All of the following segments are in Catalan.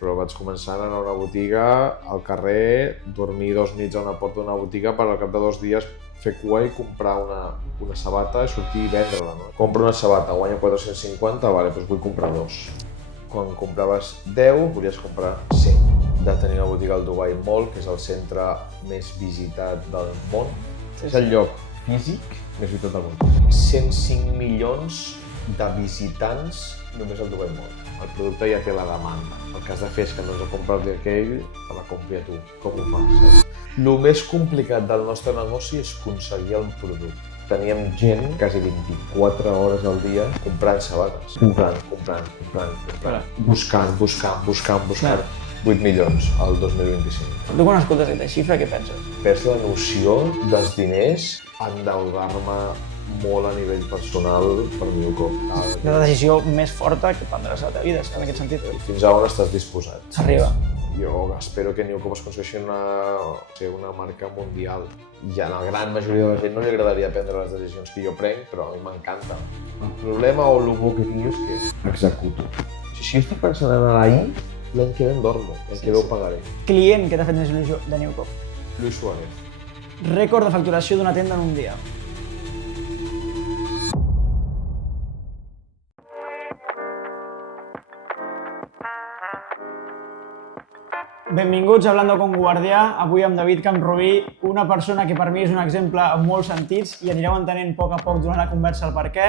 Però vaig començar a anar a una botiga al carrer, dormir 2 nits a una porta d'una botiga per al cap de 2 dies fer cua i comprar una sabata i sortir i vendre-la. No? Compro una sabata, guanya 450, vale, doncs vull comprar 2. Quan compraves 10, volies comprar 100. De tenir una botiga al Dubai Mall, que és el centre més visitat del món. És el lloc físic més visitat del món. 105 milions de visitants només al Dubai Mall. El producte ja té la demanda. El que has de fer és que no has de comprar-li aquell, te la compri a tu. Com ho fas? El més complicat del nostre negoci és aconseguir el producte. Teníem gent, quasi 24 hores al dia, comprant sabates. Comprant. Buscant. 8 milions al 2025. Tu quan escoltes aquesta xifra, què penses? Perds la noció dels diners, endeudar-me molt a nivell personal per New Cop. És la decisió més forta que prendràs a la teva vida, en aquest sentit. Fins a on estàs disposat? S'arriba. Jo espero que New Cop es aconsegueixi una marca mundial. I a la gran majoria de la gent no li agradaria prendre les decisions que jo prenc, però a mi m'encanta. El problema o el bo que tinc és que executo. Si jo estic pensant en anar ahir, l'any que ve em dormo, l'any que ve ho pagaré. Client que t'ha fet més il·lusió de New Cop. Luis Suárez. Rècord de facturació d'una tenda en un dia. Benvinguts a Hablando con Guardià, avui amb David Camprubí, una persona que per mi és un exemple en molts sentits i anireu entenent a poc durant la conversa el per què.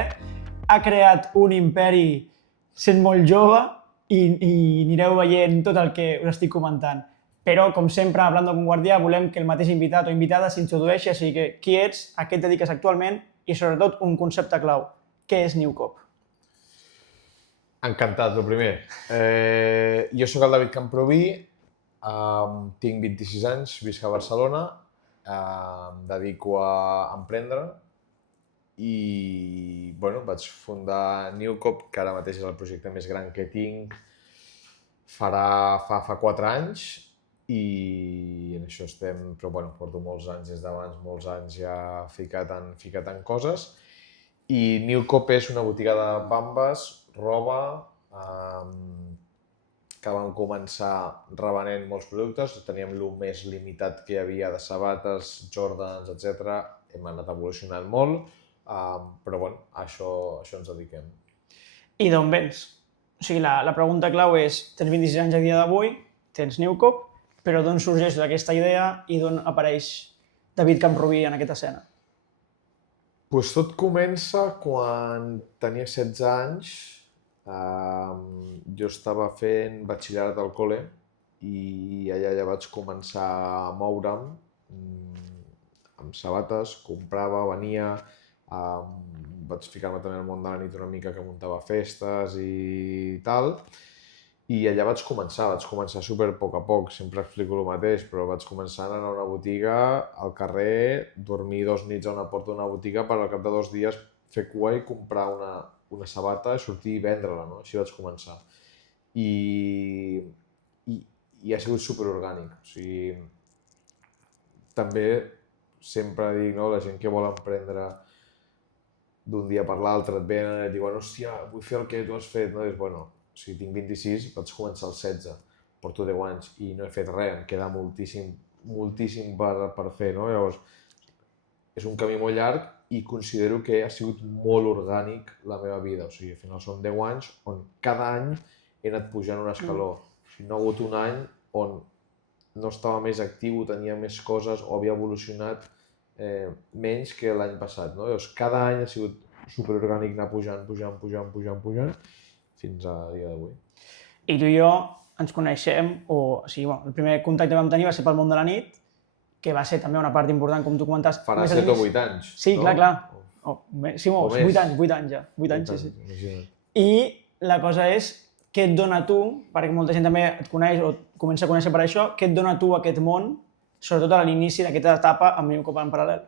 Ha creat un imperi sent molt jove i anireu veient tot el que us estic comentant. Però, com sempre, a Hablando con Guardià, volem que el mateix invitat o invitada s'introdueixi, així que qui ets, a què et dediques actualment i, sobretot, un concepte clau. Què és New Cop? Encantat, el primer. Jo sóc el David Camprubí, tinc 26 anys, visc a Barcelona, em dedico a emprendre i vaig fundar New Cop, que ara mateix és el projecte més gran que tinc, fa 4 anys i en això estem, però porto molts anys des d'abans, molts anys ja ficat en coses. I New Cop és una botiga de bambes, roba, que vam començar revenent molts productes, teníem el més limitat que hi havia de sabates, Jordans, etc. Hem anat evolucionant molt, però això ens dediquem. I d'on vens? O sigui, la pregunta clau és, tens 26 anys a dia d'avui, tens New Cop, però d'on sorgeix aquesta idea i d'on apareix David Camprubí en aquesta escena? Tot comença quan tenia 16 anys. Jo estava fent batxillerat al col·le i allà ja vaig començar a moure'm amb sabates, comprava, venia, vaig ficar-me també al món de la nit una mica que muntava festes i tal, i allà vaig començar super a poc, sempre explico el mateix, però vaig començar a anar a una botiga al carrer, dormir 2 nits a una porta d'una botiga per al cap de 2 dies fer cua i comprar una sabata, sortir i vendre-la, no? Així vaig començar. I ha sigut superorgànic. O sigui, també sempre dic, no, la gent que vol emprendre d'un dia per l'altre et venen i et diuen hòstia, vull fer el que tu has fet, no? I dius, tinc 26, vaig començar als 16, porto 10 anys i no he fet res, em queda moltíssim per fer, no? Llavors, és un camí molt llarg i considero que ha sigut molt orgànic la meva vida. O sigui, al final són 10 anys on cada any he anat pujant un escaló. O sigui, no ha hagut un any on no estava més actiu, tenia més coses o havia evolucionat menys que l'any passat. No? Llavors, cada any ha sigut superorgànic anar pujant fins a dia d'avui. I tu i jo ens coneixem, el primer contacte que vam tenir va ser pel món de la nit, que va ser també una part important, com tu comentaves. Farà 7 o 8 anys, sí, no? Clar. Sí, 8 anys ja. 8 anys, sí. I la cosa és, què et dona a tu, perquè molta gent també et coneix o comença a conèixer per això, què et dona a tu aquest món, sobretot a l'inici d'aquesta etapa amb New Cop en paral·lel?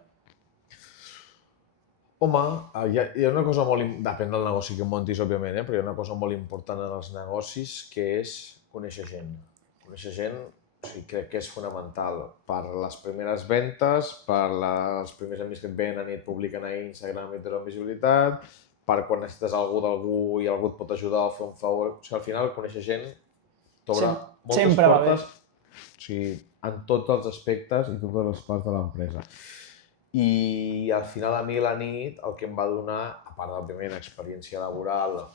Home, hi ha una cosa molt... Depèn del negoci que montis, òbviament, però hi ha una cosa molt important en els negocis, que és conèixer gent. Conèixer gent, crec que és fonamental per les primeres ventes, per els primers amics que et venen i et publiquen a Instagram i et donen visibilitat, per quan necessites algú d'algú i algú et pot ajudar o fer un favor. Al final, conèixer gent T'obre moltes sempre va bé. portes, o sigui, en tots els aspectes i totes les parts de l'empresa. I al final a mi la nit el que em va donar, a part òbviament experiència laboral,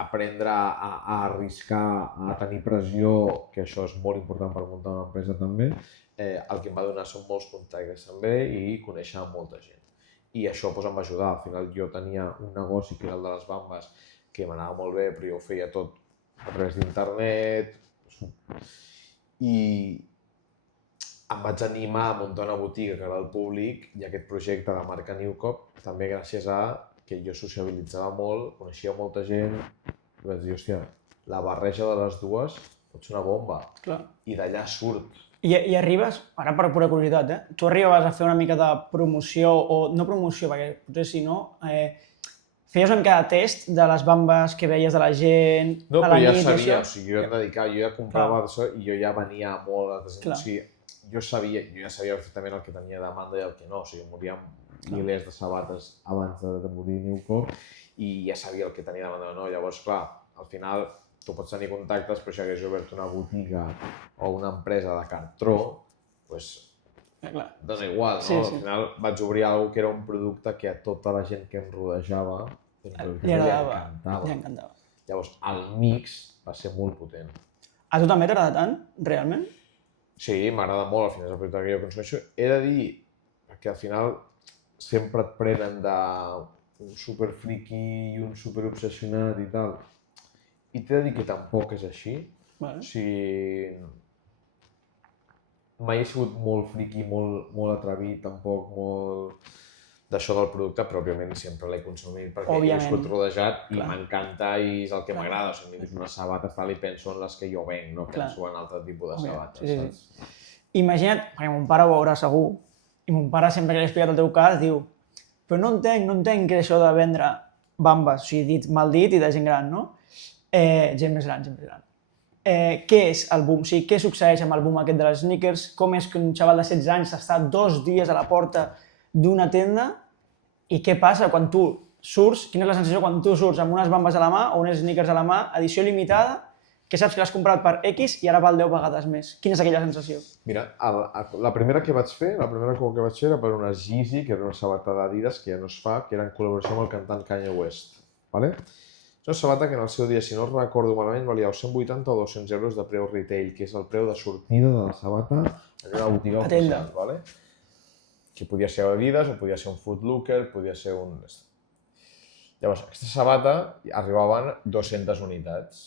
aprendre a arriscar, a tenir pressió, que això és molt important per muntar una empresa també, el que em va donar són molts contactes també i conèixer molta gent. I això em va ajudar. Al final jo tenia un negoci que era el de les bambes, que m'anava molt bé, però jo ho feia tot a través d'internet. I em vaig animar a muntar una botiga que era al públic i aquest projecte de marca Newcop, també gràcies a que jo sociabilitzava molt, coneixia molta gent, i vaig dir, hòstia, la barreja de les dues pot ser una bomba. Clar. I d'allà surt. I arribes, ara per pura curiositat, tu arribaves a fer una mica de promoció, o no promoció, perquè potser si no, feies una mica de test de les bambes que veies de la gent, no, a la nit... No, però ja sabia, o sigui, jo em dedicava, jo ja comprava això i jo ja venia molt, o sigui, jo ja sabia perfectament el que tenia demanda i el que no, o sigui, morien milers de sabates abans de morir Newcop i ja sabia el que tenia demanda o no, llavors, clar, al final tu pots tenir contactes, però si hagués obert una botiga o una empresa de cartró, doncs dona igual, no? Al final vaig obrir alguna que era un producte que a tota la gent que em rodejava li encantava. Llavors, el mix va ser molt potent. A tu també t'agrada tant, realment? Sí, m'agrada molt, al final és el producte que jo consumeixo. He de dir que al final sempre et prenen d'un superfriqui i un superobsessionat i tal. I t'he de dir que tampoc és així. O sigui, mai he sigut molt friqui, molt atrevit, tampoc molt d'això del producte, però òbviament sempre l'he consumit perquè he escut rodejat i m'encanta i és el que m'agrada. O sigui, m'he dit unes sabates tal i penso en les que jo venc, no penso en altre tipus de sabates, saps? Imagina't, perquè mon pare ho veurà segur, i mon pare sempre que li he explicat el teu cas diu però no entenc que això de vendre bambes, o sigui, mal dit i de gent gran, no? Gent més gran. Què és el boom? O sigui, què succeeix amb el boom aquest de les sneakers? Com és que un xaval de 16 anys està 2 dies a la porta d'una tenda i què passa quan tu surts? Quina és la sensació quan tu surts amb unes bambes a la mà o unes sneakers a la mà, edició limitada, que saps que l'has comprat per X i ara val 10 vegades més? Quina és aquella sensació? Mira, la primera que vaig fer, era per una Yeezy, que era una sabata d'Adidas, que ja no es fa, que era en col·laboració amb el cantant Kanye West. És una sabata que en el seu dia, si no recordo malament, valia 180 o 200 euros de preu retail, que és el preu de sortida de la sabata en una botiga oficial. Que podia ser Adidas, o podia ser un Foot Locker, podia ser un... Llavors, aquesta sabata arribaven 200 unitats.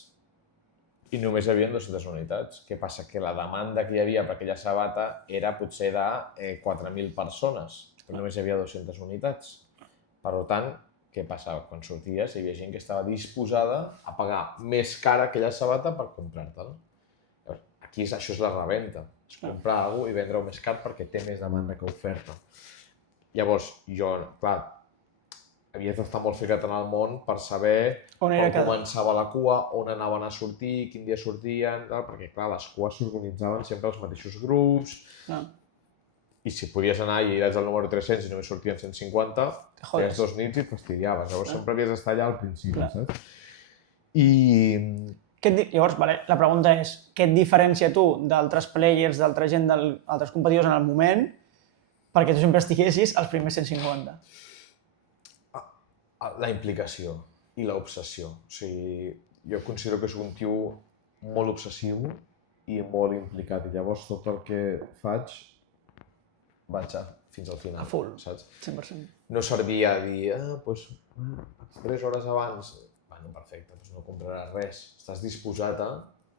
I només hi havia 200 unitats. Què passa? Que la demanda que hi havia per aquella sabata era potser de 4.000 persones, però només hi havia 200 unitats. Per tant, què passava? Quan sorties hi havia gent que estava disposada a pagar més cara aquella sabata per comprar-te-la. Aquí això és la reventa, és comprar alguna cosa i vendre-ho més car perquè té més demanda que oferta. Llavors, jo, clar, havia d'estar molt ficat en el món per saber com començava la cua, on anaven a sortir, quin dia sortien, perquè clar, les cues s'organitzaven sempre els mateixos grups i si podies anar i eres el número 300 i només sortien 150, feies 2 nits i et fastidiaves. Llavors sempre havies d'estar allà al principi, saps? Llavors, la pregunta és, què et diferencia tu d'altres players, d'altra gent, d'altres competidors en el moment perquè tu sempre estiguessis als primers 150? La implicació i l'obsessió. O sigui, jo considero que soc un tio molt obsessiu i molt implicat. I llavors tot el que faig vaig fins al final. A full, saps? 100%. No servia a dir, doncs 3 hores abans, bueno, perfecte, doncs no compraràs res. Estàs disposat a...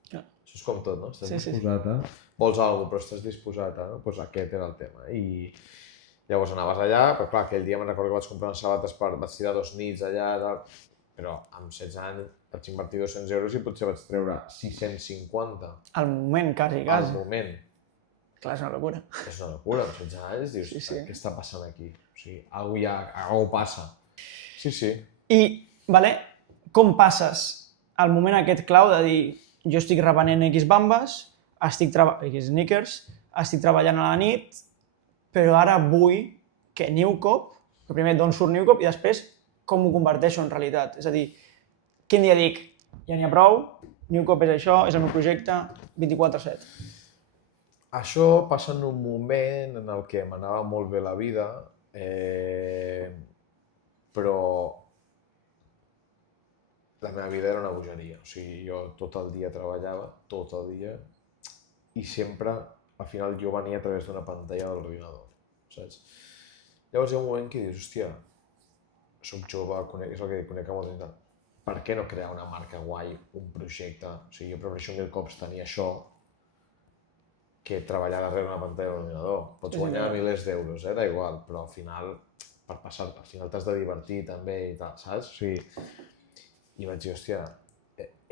Això és com tot, no? Estàs disposat a... Vols alguna cosa, però estàs disposat a... Doncs aquest era el tema. I llavors anaves allà, però clar, aquell dia me'n recordo que vaig comprar unes sabates vaig tirar 2 nits allà, però amb 16 anys vaig invertir 200 euros i potser vaig treure 650. Al moment, quasi. Al moment. Clar, és una locura. És una locura, amb 16 anys dius, què està passant aquí? O sigui, alguna passa. Sí. I, com passes al moment aquest clau de dir jo estic revenent X bambes, X sneakers, estic treballant a la nit, però ara vull que Newcop, primer d'on surt Newcop i després com ho converteixo en realitat. És a dir, quin dia dic, ja n'hi ha prou, New Cop és això, és el meu projecte, 24/7. Això passa en un moment en el que m'anava molt bé la vida, però la meva vida era una bogeria. O sigui, jo tot el dia treballava, tot el dia, i sempre, al final, jo venia a través d'una pantalla de l'ordinador, saps? Llavors hi ha un moment que dius, hòstia, soc jove, és el que conec a molta gent, per què no crear una marca guai, un projecte? O sigui, jo prefereixo 1000 cops tenir això que treballar darrere una pantalla de l'ordinador. Pots guanyar milers d'euros, da igual, però al final, per passar, al final t'has de divertir també i tal, saps? O sigui, i vaig dir, hòstia,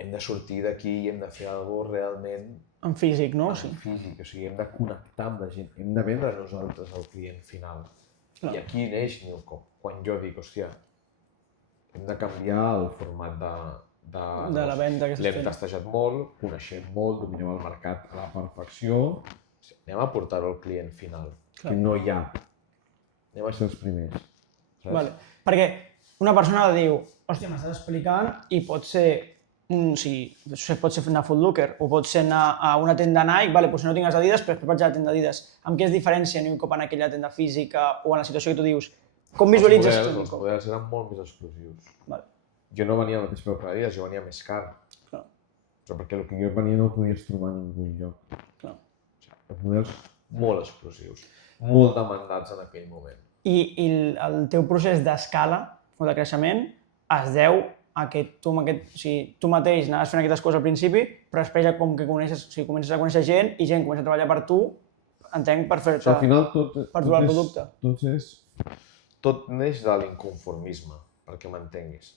hem de sortir d'aquí i hem de fer alguna cosa realment En físic, no? en físic, o sigui, hem de connectar amb la gent, hem de vendre nosaltres al client final. I aquí neix New Cop, quan jo dic, hòstia, hem de canviar el format De la venda que estàs l'hem fent. tastejat molt, coneixem molt, dominem el mercat a la perfecció, anem a portar-ho al client final, que no hi ha. Anem a ser els primers. Saps? Vale. Perquè una persona diu, hòstia, m'estàs explicant i pot ser pot ser anar a Foot Locker o pot ser anar a una tenda Nike, vale, potser no tinc les Adidas, però després vaig a la tenda Adidas. Amb què es diferencia New Cop en aquella tenda física o en la situació que tu dius? Com visualitzes tu New Els Cop? models eren molt més exclusius. Vale. Jo no venia al mateix preu que Adidas, jo venia més car. Clar. Però perquè el que jo venia no ho podies trobar en ningú lloc. Clar. Els models molt exclusius, molt demandats en aquell moment. I el teu procés d'escala o de creixement es deu a que tu mateix anaves fent aquestes coses al principi, però després ja com que comences a conèixer gent i gent comença a treballar per tu, entenc, per fer-te... Al final tot trobar el producte. Tot neix de l'inconformisme, perquè m'entenguis.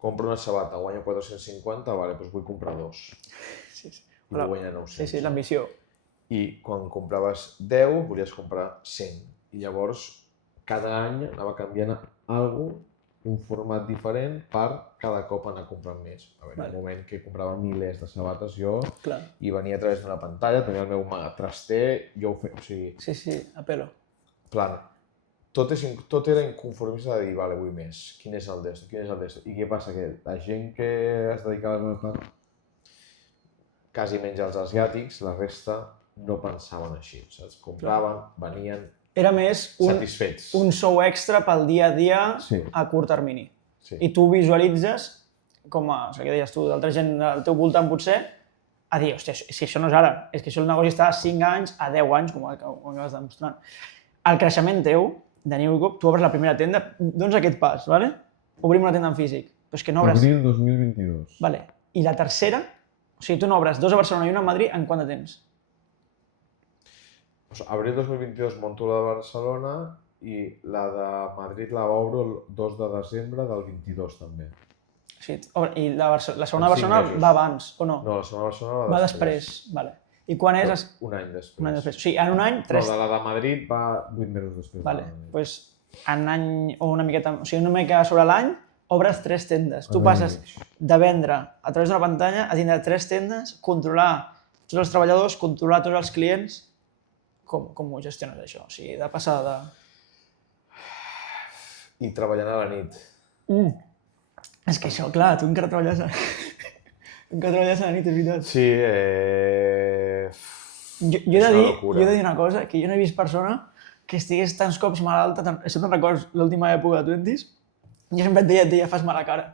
Compro una sabata, guanyo 450, vale, doncs vull comprar 2. Sí. I vull guanyar 900. Sí, l'ambició. I quan compraves 10, volies comprar 100. I llavors, cada any anava canviant alguna cosa, un format diferent per cada cop anar comprant més. A veure, un moment que comprava milers de sabates jo i venia a través d'una pantalla, tenia el meu traster, jo ho feia, o sigui... Sí, a pelo. Plan, tot era inconformista de dir, vale, vull més, quin és el d'esto? I què passa? Que la gent que es dedicava a la quasi menys els asiàtics, la resta no pensaven així, saps? Compraven, venien... Era més satisfets. Un sou extra pel dia a dia a curt termini. Sí. I tu visualitzes, com que deies tu, d'altra gent al teu voltant potser, a dir, hòstia, si això no és ara, és que això el negoci està a 5 anys, a 10 anys, com acabes demostrant. El creixement teu, de New Cop, tu obres la primera tenda, doncs aquest pas, ¿vale? Obrim una tenda en físic. Però és que no obres... Abril 2022. Vale. I la tercera, o sigui, tu n'obres 2 a Barcelona i una a Madrid, en quant de temps? Abril 2022 monto la de Barcelona i la de Madrid la obro el 2 de desembre del 22 també. Sí, i la segona de Barcelona va abans, o no? No, la segona de Barcelona va després. Vale. I quan és? Un any després. Un any després. O sigui, en un any... No, de la de Madrid va 8 mesos després. Vale, doncs en any o una miqueta... O sigui, una mica sobre l'any obres 3 tendes. Tu passes de vendre a través d'una pantalla a tindre 3 tendes, controlar tots els treballadors, controlar tots els clients. Com ho gestiones, això? O sigui, de passada de... I treballant a la nit. És que això, clar, tu encara treballes a... encara treballes a la nit, és veritat. Sí, jo he de dir una cosa, que jo no he vist persona que estigués tants cops malalta, això te'n records l'última època de Twenties? Jo sempre et deia, fas mala cara.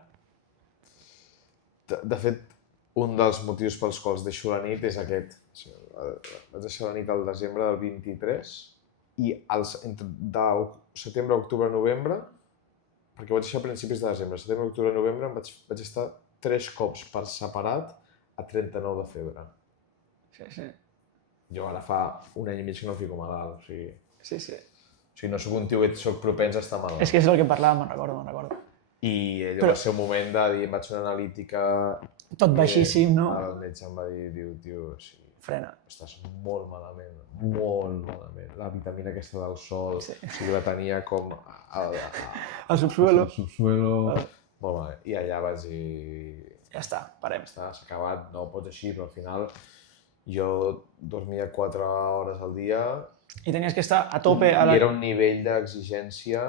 De fet, un dels motius pels quals deixo la nit és aquest. Vaig deixar la nit al desembre del 23 i de setembre, octubre, novembre, perquè ho vaig deixar a principis de desembre, setembre, octubre, novembre, em vaig estar 3 cops per separat a 39 de febre. Sí. Jo ara fa un any i mig que no fico malalt, o sigui... Sí. O sigui, no soc un tio que soc propens a estar malalt. És que és el que parlàvem, me'n recordo. I allò va ser un moment de dir, em vaig fer una analítica... Tot baixíssim, no? El metge em va dir, tio, sí, frena. Estàs molt malament. La vitamina aquesta del sol, o sigui, la tenia com... Al subsuelo. Molt malament. I allà vaig dir... Ja està, parem. S'ha acabat, no pots així, però al final jo dormia 4 hores al dia... I tenies que estar a tope... I era un nivell d'exigència...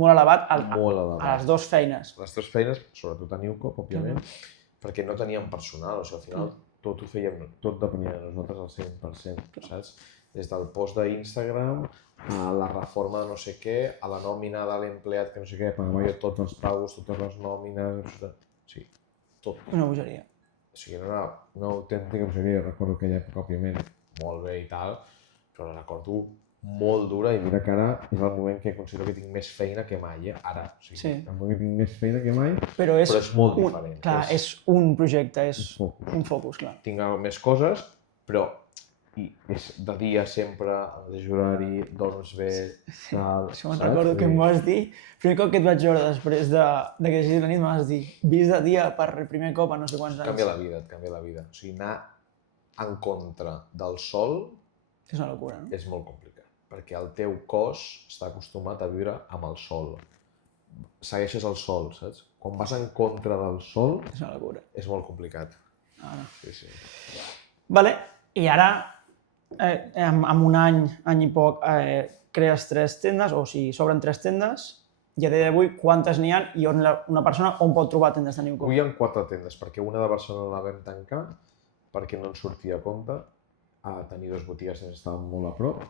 Molt elevat a molt elevat. les 2 feines. Les 2 feines, sobretot a New Cop, òbviament, perquè no teníem personal, o sigui, al final tot ho fèiem, tot depenia de nosaltres al 100%, saps? Des del post d'Instagram, a la reforma de no sé què, a la nòmina de l'empleat que no sé què, pagava jo tots els pagos, totes les nòmines, sí, tot. Una bogeria. O sigui, era una autèntica bogeria, recordo aquella època, òbviament, molt bé i tal, però la recordo molt dura i mira que ara és el moment que considero que tinc més feina que mai, ara. O sigui, Sí. el moment que tinc més feina que mai, Però és molt diferent. Clar, és un projecte, és un focus, clar. Tinc més coses, però és de dia sempre, al mateix horari, dorms bé, tal, Això me'n recordo que em vas dir, el primer cop que et vaig veure després de que hagis la nit, m'has dit, vist de dia per primer cop a no sé quants anys. Canvia la vida, et canvia la vida. O sigui, anar en contra del sol És una locura, no? és molt complicat, perquè el teu cos està acostumat a viure amb el sol. Segueixes el sol, saps? Quan vas en contra del sol És una locura. és molt complicat. Ah, Sí, sí. Vale, i ara, amb un any i poc, crees 3 tendes, o sigui, s'obren 3 tendes, i a dia d'avui quantes n'hi ha i on una persona on pot trobar tendes de Newcom? Avui hi ha 4 tendes, perquè una de Barcelona la vam tancar, perquè no ens sortia a compte, a tenir 2 botigues que estaven molt a prop.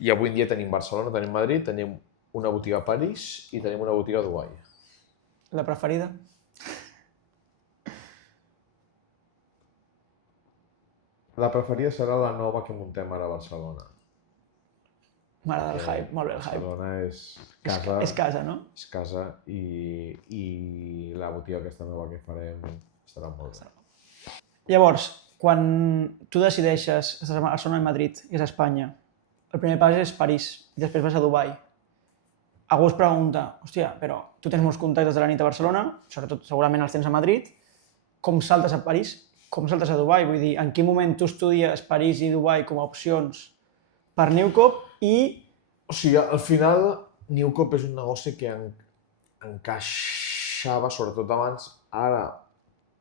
I avui en dia tenim Barcelona, tenim Madrid, tenim una botiga a París i tenim una botiga a Dubai. La preferida? La preferida serà la nova que muntem ara a Barcelona. M'agrada el hype, molt bé el hype. Barcelona és casa, És casa, no? és casa i la botiga aquesta nova que farem estarà molt bé. Llavors, quan tu decideixes, estàs a Barcelona i Madrid, que és Espanya, el primer pas és París, i després vas a Dubai. Algú es pregunta, hòstia, però tu tens molts contactes de la nit a Barcelona, sobretot segurament els tens a Madrid, com saltes a París, com saltes a Dubai? Vull dir, en quin moment tu estudies París i Dubai com a opcions per Newcom i... O sigui, al final, Newcom és un negoci que encaixava, sobretot abans, ara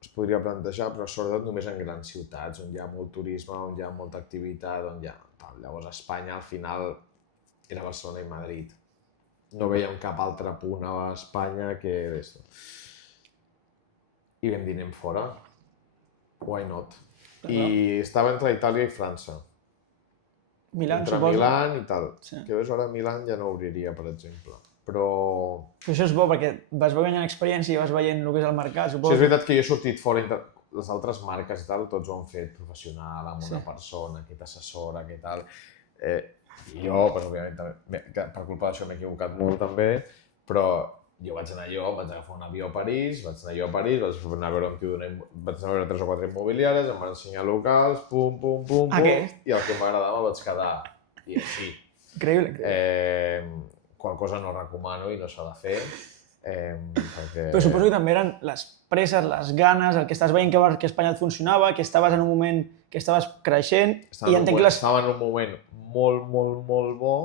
es podria plantejar, però sobretot només en grans ciutats, on hi ha molt turisme, on hi ha molta activitat, on hi ha... Llavors, Espanya, al final, era Barcelona i Madrid. No veiem cap altre punt a Espanya que esto. I vam dir, anem fora. Why not? I estava entre Itàlia i França. Milà, Entre suposo. Milà i tal. Sí. Que ves, ara Milà ja no obriria, per exemple. Però... Però això és bo perquè vas guanyant experiència i vas veient el que és el mercat, Sí, suposo. és veritat que jo he sortit fora, les altres marques i tal, tots ho han fet professional, amb una persona que t'assessora, que tal. Jo, doncs, òbviament, també, per culpa d'això m'he equivocat molt també, però jo vaig agafar un avió a París, vaig anar a veure on vaig anar a veure 3 o 4 immobiliàries, em van ensenyar locals, pum, i el que m'agradava el vaig quedar. I així. Increïble. Qual cosa no recomano i no s'ha de fer, perquè... Però suposo que també eren les presses, les ganes, el que estàs veient que Espanya et funcionava, que estaves en un moment que estaves creixent i entenc que Estava en un moment molt bo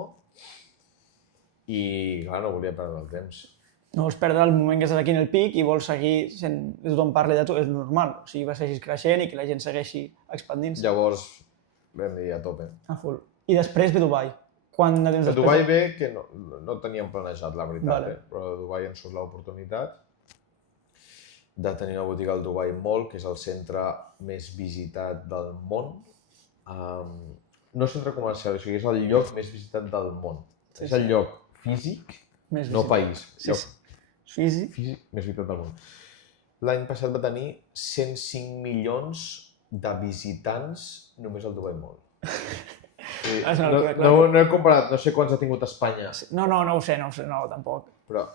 i, clar, no volia perdre el temps. no vols perdre el moment que estàs aquí en el pic i vols seguir sent... que tothom parli de tu, és normal. O sigui, vas seguir creixent i que la gent segueixi expandint-se. Llavors vam dir a tope. A full. I després ve Dubai. Quant de temps De després... Dubai ve que no teníem planejat, la veritat, Vale. però de Dubai ens surt l'oportunitat de tenir una botiga al Dubai Mall, que és el centre més visitat del món. No centre comercial, o sigui, és el lloc més visitat del món. És el lloc físic, Més no visitat. país. Sí, sí. Físic. Físic més visitat del món. L'any passat va tenir 105 milions de visitants només al Dubai Mall. És una locura, clar. No he comparat, no sé quants ha tingut Espanya, No ho sé, tampoc. però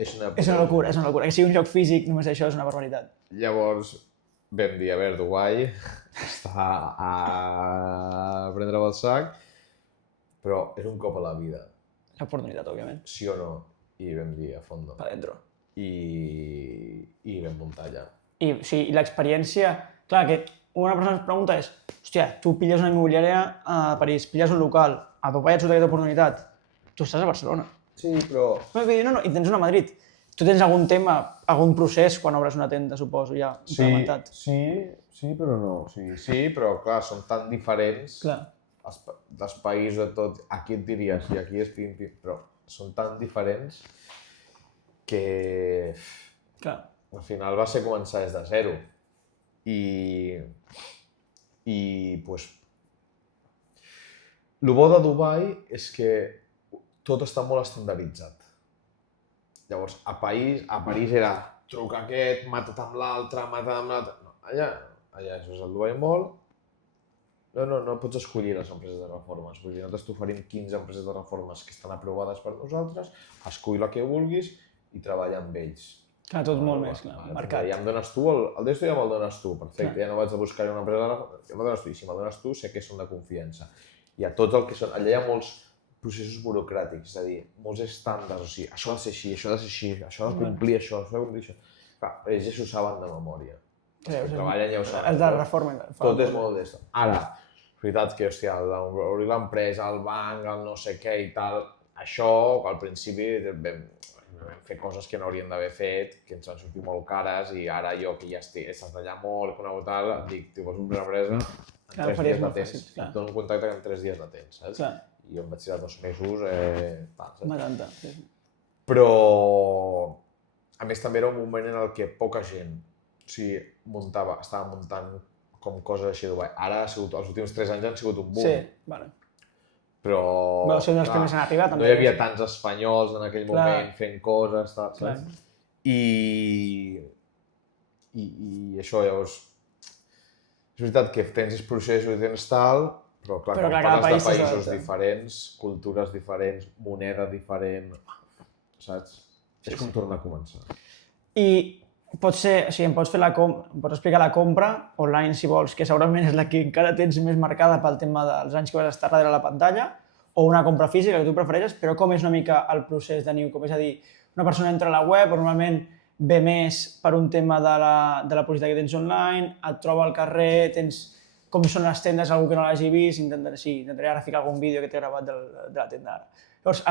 és una... És una locura. Que sigui un joc físic, només això és una barbaritat. Llavors vam dir, a veure, Dubai està a prendre el sac, però és un cop a la vida, L'oportunitat, òbviament. sí o no? I vam dir a fondo. Pa dentro. I vam muntar allà. I, o sigui, i l'experiència... Clar, que una persona es pregunta és hòstia, tu pilles una immobiliària a París, pilles un local, a Dubai et surt aquesta oportunitat, tu estàs a Barcelona. Sí, però... No, i tens una a Madrid. Tu tens algun tema, algun procés quan obres una tenda, suposo, ja implementat. Sí, però no. Sí, però clar, són tan diferents. Clar. Els països de tot, aquí et diries, i aquí és però són tan diferents que Clar. al final va ser començar des de zero. pues, el bo de Dubai és que tot està molt estandarditzat. Llavors, a París era truca aquest, mata't amb l'altre, mata't amb l'altre... No, allà això és el Dubai Mall. No pots escollir les empreses de reformes. Vull dir, nosaltres t'oferim 15 empreses de reformes que estan aprovades per nosaltres, escull la que vulguis i treballa amb ells. Clar, tot molt més, clar, marcat. Ja em dones tu, el d'esto ja me'l dones tu, perfecte, ja no vaig a buscar una empresa de reformes, ja me'l dones tu, i si me'l dones tu sé que són de confiança. Hi ha tots el que són, allà hi ha molts processos burocràtics, és a dir, molts estàndards, o sigui, això ha de ser així, això ha de ser així, això ha de complir això, això ha de complir això. Clar, ells ja s'ho saben de memòria. Els que treballen ja ho saben. Els de reforma. Tot és molt d'esto. Ara, és veritat que, hòstia, obrir l'empresa, el banc, el no sé què i tal, això, al principi vam fer coses que no hauríem d'haver fet, que ens van sortir molt cares i ara jo, que ja estàs d'allà molt, conegut tal, et dic, tu vols obrir una empresa, en 3 dies la tens. Et dono un contacte que en 3 dies la tens, saps? I jo em vaig tirar 2 mesos, tal, saps? Matanta. Però, a més, també era un moment en el que poca gent, o sigui, estava muntant com coses així a Dubai. Ara, els últims 3 anys han sigut un boom. Sí, vale. Però, són els que més han arribat, també. No hi havia tants espanyols en aquell moment fent coses, saps? I això, llavors, és veritat que tens els processos i tens tal, però clar, quan parles de països diferents, cultures diferents, moneda diferent, saps? És com tornar a començar. I potser, o sigui, em pots explicar la compra online, si vols, que segurament és la que encara tens més marcada pel tema dels anys que vas estar darrere la pantalla, o una compra física que tu prefereixes, però com és una mica el procés de Newcom? És a dir, una persona entra a la web, normalment ve més per un tema de la publicitat que tens online, et troba al carrer, tens com són les tendes, algú que no l'hagi vist, intentaré ara ficar algun vídeo que t'he gravat de la tenda ara. Llavors,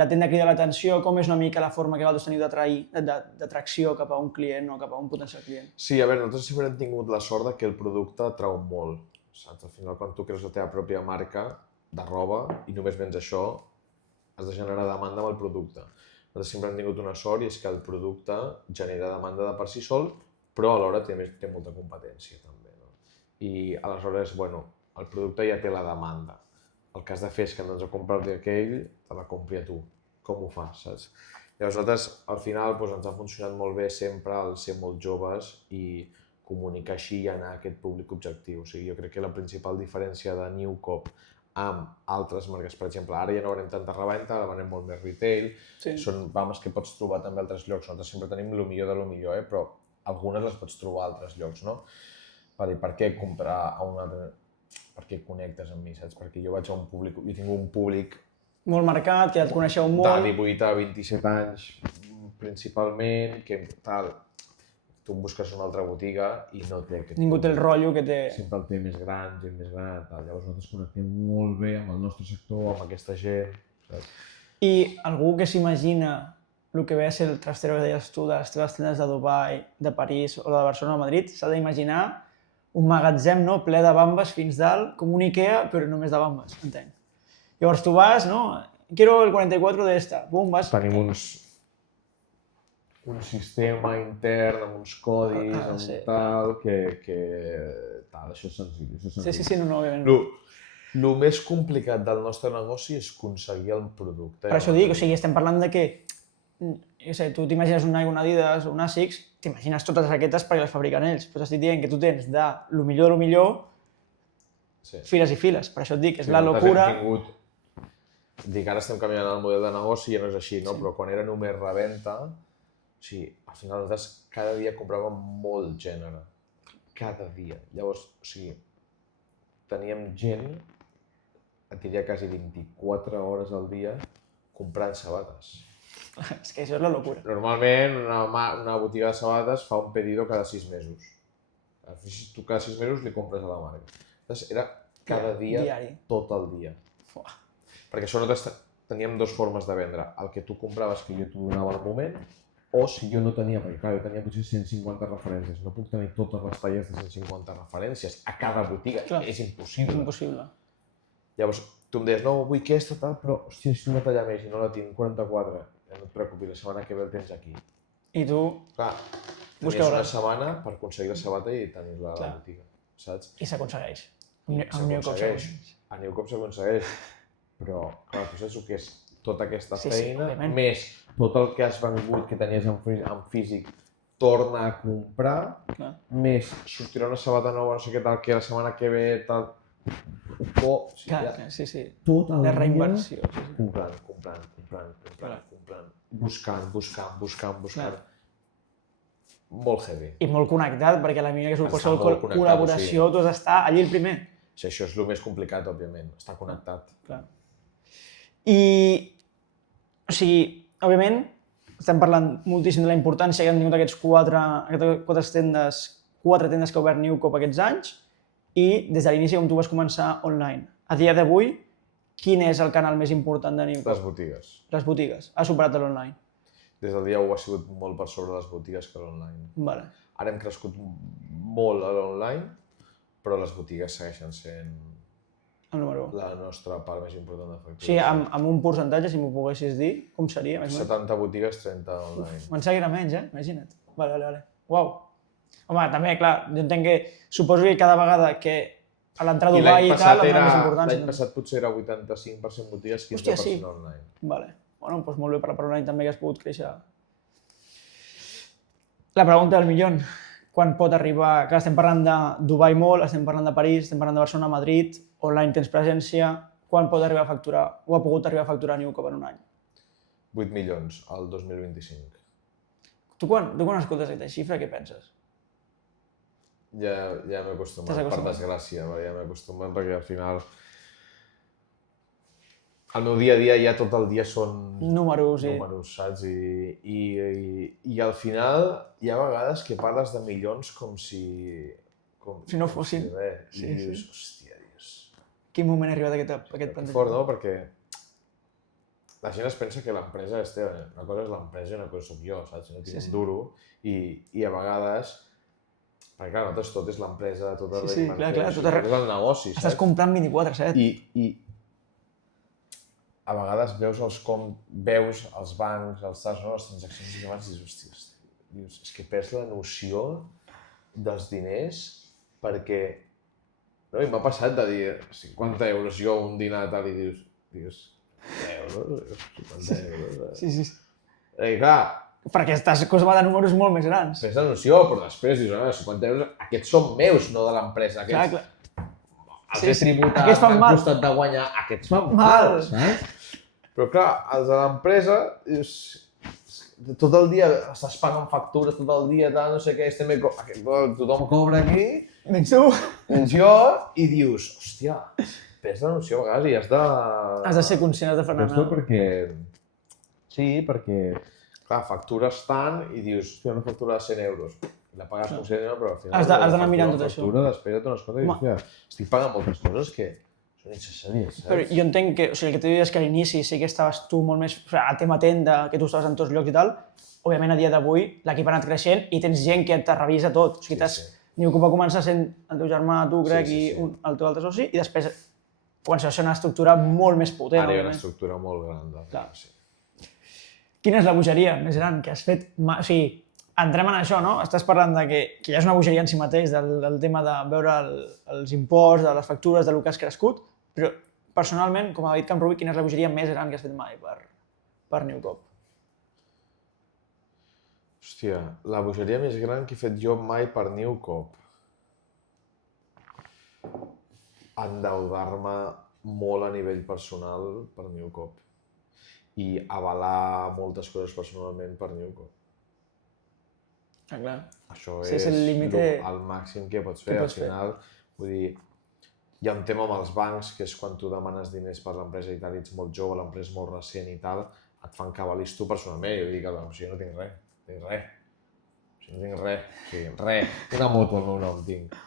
la tenda crida l'atenció, com és una mica la forma que vosaltres teniu d'atracció cap a un client o cap a un potencial client? Sí, a veure, nosaltres sempre hem tingut la sort que el producte atrau molt, saps? Al final, quan tu crees la teva pròpia marca de roba i només vens això, has de generar demanda amb el producte. Nosaltres sempre hem tingut una sort i és que el producte genera demanda de per si sol, però alhora té molta competència també, no? I aleshores, bueno, el producte ja té la demanda. El que has de fer és que no ens ha comprat aquell, te la compri a tu. Com ho fas, saps? Llavors nosaltres, al final, ens ha funcionat molt bé sempre el ser molt joves i comunicar així i anar a aquest públic objectiu. O sigui, jo crec que la principal diferència de Newcom amb altres marques, per exemple, ara ja no venem tanta reventa, ara venem molt més retail, són vames que pots trobar també a altres llocs. Nosaltres sempre tenim el millor de lo millor, però algunes les pots trobar a altres llocs, no? Va dir, per què comprar a un altre... Per què connectes amb mi, saps? Perquè jo vaig a un públic, jo tinc un públic... Molt marcat, que ja et coneixeu molt. De 18 a 27 anys, principalment, que tal... Tu em busques una altra botiga i no té aquest... Ningú té el rotllo que té... Sempre el té més gran, gent més gran, tal. Llavors nosaltres connectem molt bé amb el nostre sector, amb aquesta gent, saps? I algú que s'imagina el que ve a ser el trastero que deies tu de les teves tendes de Dubai, de París o de Barcelona o Madrid, s'ha d'imaginar un magatzem, no?, ple de bambes fins dalt, com un Ikea, però només de bambes, entenc. Llavors tu vas, no? Quiero el 44 de esta. Bum, vas... Tenim un sistema intern amb uns codis, amb tal, que... Tal, això és senzill. Sí, no, òbviament. El més complicat del nostre negoci és aconseguir el producte. Per això dic, o sigui, estem parlant de que, jo sé, tu t'imagines un Nike, un Adidas, un Asics, t'imagines totes les jaquetes perquè les fabriquen ells, però t'estic dient que tu tens de lo millor, files i files. Per això et dic, és la locura. Dic, ara estem canviant el model de negoci i ja no és així, no? Però quan era només reventa, o sigui, al final nosaltres cada dia compràvem molt gènere. Cada dia. Llavors, o sigui, teníem gent, et diria quasi 24 hores al dia, comprant sabates. És que això és la locura. Normalment, una botiga de sabates fa un pedido cada 6 mesos. Tu cada 6 mesos li compres a la marca. Llavors, era cada dia, tot el dia. Perquè això nosaltres teníem 2 formes de vendre. El que tu compraves, que jo t'ho donava al moment, o si jo no tenia, perquè clar, jo tenia potser 150 referències. No puc tenir totes les talles de 150 referències a cada botiga. És impossible. És impossible. Llavors, tu em deies, no, vull aquesta, tal, però, hòstia, si una talla més i no la tinc, 44, no et preocupis, la setmana que ve el tens aquí. I tu? Clar, Tenies una setmana per aconseguir la sabata i tenir-la a la botiga, saps? I s'aconsegueix. I s'aconsegueix. A Newcop s'aconsegueix. Però, clar, tu saps el que és tota aquesta feina, més tot el que has vengut, que tenies en físic, torna a comprar, més sortirà una sabata nova, no sé què tal, que la setmana que ve tal... Sí. Tot el dia reinversió. Comprant. Buscant. Molt heavy. I molt connectat, perquè a la mínima que qualsevol col·laboració tu has d'estar allí el primer. Sí, això és el més complicat, òbviament, estar connectat. I, o sigui, òbviament, estem parlant moltíssim de la importància que han tingut aquestes quatre tendes que ha obert Newcop aquests anys, i des de l'inici com tu vas començar online. A dia d'avui, quin és el canal més important de Newcop? Les botigues. Les botigues. Ha superat l'online. Des del dia 1 ha sigut molt per sobre les botigues que l'online. Vale. Ara hem crescut molt a l'online, però les botigues segueixen sent el número 1. La nostra part més important de facturació. Sí, amb un percentatge, si m'ho poguessis dir, com seria? 70 botigues, 30 online. Pensava que era menys, Imagina't. Vale. Uau. Home, també, clar, jo entenc que suposo que cada vegada que a l'entrar a Dubai i tal, és més important. L'any passat potser era 85% botigues, 15% online. Vale. Bueno, doncs molt bé per online també que has pogut créixer. La pregunta del milió. Quan pot arribar? Clar, estem parlant de Dubai molt, estem parlant de París, estem parlant de Barcelona, Madrid, online tens presència. Quan pot arribar a facturar, o ha pogut arribar a facturar Newcop en un any? 8 milions al 2025. Tu quan escoltes aquesta xifra, què penses? Ja m'he acostumat, per desgràcia, ja m'he acostumat perquè al final el meu dia a dia ja tot el dia són números, saps? I al final hi ha vegades que parles de milions com si no fossin. I dius, hòstia, quin moment ha arribat aquest plantejament? Fort, no? Perquè la gent es pensa que l'empresa és teva. Una cosa és l'empresa i una cosa soc jo, saps? No tinc un duro i a vegades... Perquè clar, nosaltres tot és l'empresa, tot és el negoci, saps? Estàs comprant 24/7. I a vegades veus els bancs, les transaccions i abans dius, hòstia, és que perds la noció dels diners perquè... I m'ha passat de dir 50 euros jo un dinar tal i dius 50 euros? Sí. I clar... Perquè estàs acostumat a números molt més grans. Tens la noció, però després dius, 50 euros, aquests són meus, no de l'empresa. Clar. Els he tributat, m'han costat de guanyar, aquests fan mal, saps? Però clar, els de l'empresa, tot el dia estàs pagant factures, tot el dia, no sé què, tothom cobra aquí, menys tu. Menys jo, i dius, hòstia, perds la noció a vegades i has de... Has de ser conscient, has de frenar. Perquè... Sí, perquè... Clar, factures tant i dius, hòstia, una factura de 100 euros. La pagues com 100 euros, però al final... Has d'anar mirant tot això. Després et dones compte i dius, hòstia, estic pagant moltes coses que són innecessàries, saps? Però jo entenc que, o sigui, el que t'he dit és que a l'inici sí que estaves tu molt més al tema tenda, que tu estaves en tots llocs i tal. Òbviament, a dia d'avui, l'equip ha anat creixent i tens gent que te revisa tot. O sigui, Newcop va començar sent el teu germà, tu, crec, i el teu altre soci, i després comença a ser una estructura molt més potent. Ara hi ha una estructura molt gran. Quina és la bogeria més gran que has fet? O sigui, entrem en això, no? Estàs parlant de que ja és una bogeria en si mateix, del tema de veure els imports, de les factures, del que has crescut, però personalment, com ha dit Camp Rubí, quina és la bogeria més gran que has fet mai per Newcop? Hòstia, la bogeria més gran que he fet jo mai per Newcop. Endeudar-me molt a nivell personal per Newcop. I avalar moltes coses personalment per Newcop. Clar. Això és el màxim que pots fer. Al final, vull dir, hi ha un tema amb els bancs, que és quan tu demanes diners per l'empresa i tal, i ets molt jove, l'empresa és molt recent i tal, et fan que avalis tu personalment. I jo dic, o sigui, no tinc res. Una moto al meu nom tinc.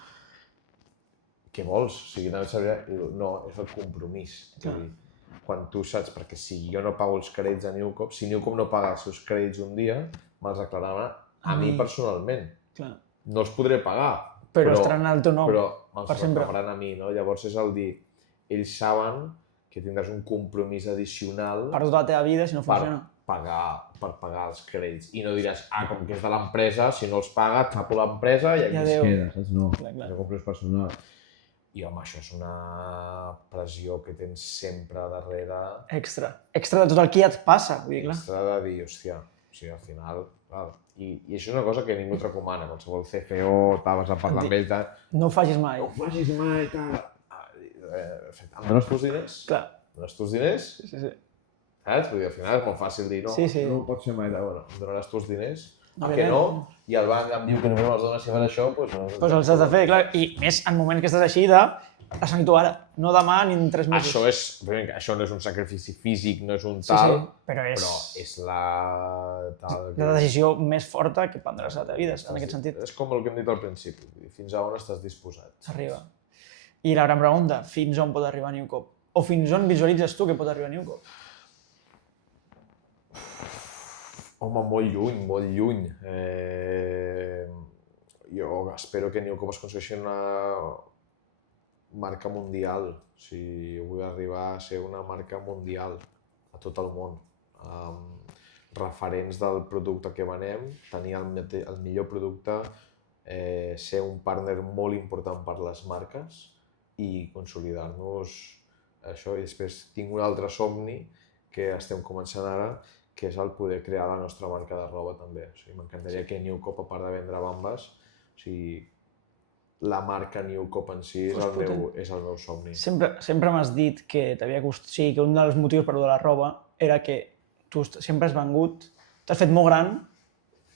Què vols? O sigui, no, és el compromís. Quan tu saps, perquè si jo no pago els crèdits a Newcop, si Newcop no paga els seus crèdits un dia, me'ls declararan a mi personalment. No els podré pagar, però estaran al teu nom, però me'ls reclamaran a mi, no? Llavors és el dir, ells saben que tindràs un compromís addicional per tota la teva vida si no funciona. pagar els crèdits. I no diràs, com que és de l'empresa, si no els paga, tapo l'empresa i aquí es queda, saps? No, no compres personal. I home, això és una pressió que tens sempre darrere. Extra de tot el que ja et passa, vull dir, clar. Extra de dir, hòstia, o sigui, al final, clar. I això és una cosa que ningú et recomana, qualsevol CFO, vas a parlar amb ell, tal. No ho facis mai. No ho facis mai, tal. Em dones tus diners? Clar. Em dones tus diners? Sí. Saps? Vull dir, al final és molt fàcil dir, no, no pot ser mai, bueno, em donaràs tus diners? Que no, i el banc em diu que només me'ls dona si fas això, doncs els has de fer, clar. I més en moments que estàs així de passar-hi tu ara, no demà ni en 3 mesos. Això no és un sacrifici físic, no és un tal, però és la decisió més forta que prendràs a la teva vida, en aquest sentit. És com el que hem dit al principi, fins a on estàs disposat. Arriba. I la gran pregunta, fins on pot arribar Newcop? O fins on visualitzes tu que pot arribar Newcop? Home, molt lluny, molt lluny. Jo espero que Newcop es aconsegueixi una marca mundial. O sigui, vull arribar a ser una marca mundial a tot el món. Referents del producte que venem, tenir el millor producte, ser un partner molt important per les marques i consolidar-nos això. I després tinc un altre somni que estem començant ara, que és el poder crear la nostra marca de roba també. O sigui, m'encantaria que Newcop, a part de vendre bambes, o sigui, la marca Newcop en si és el meu somni. Sempre m'has dit que t'havia costat, sí, que un dels motius per de la roba era que tu sempre has vengut, t'has fet molt gran,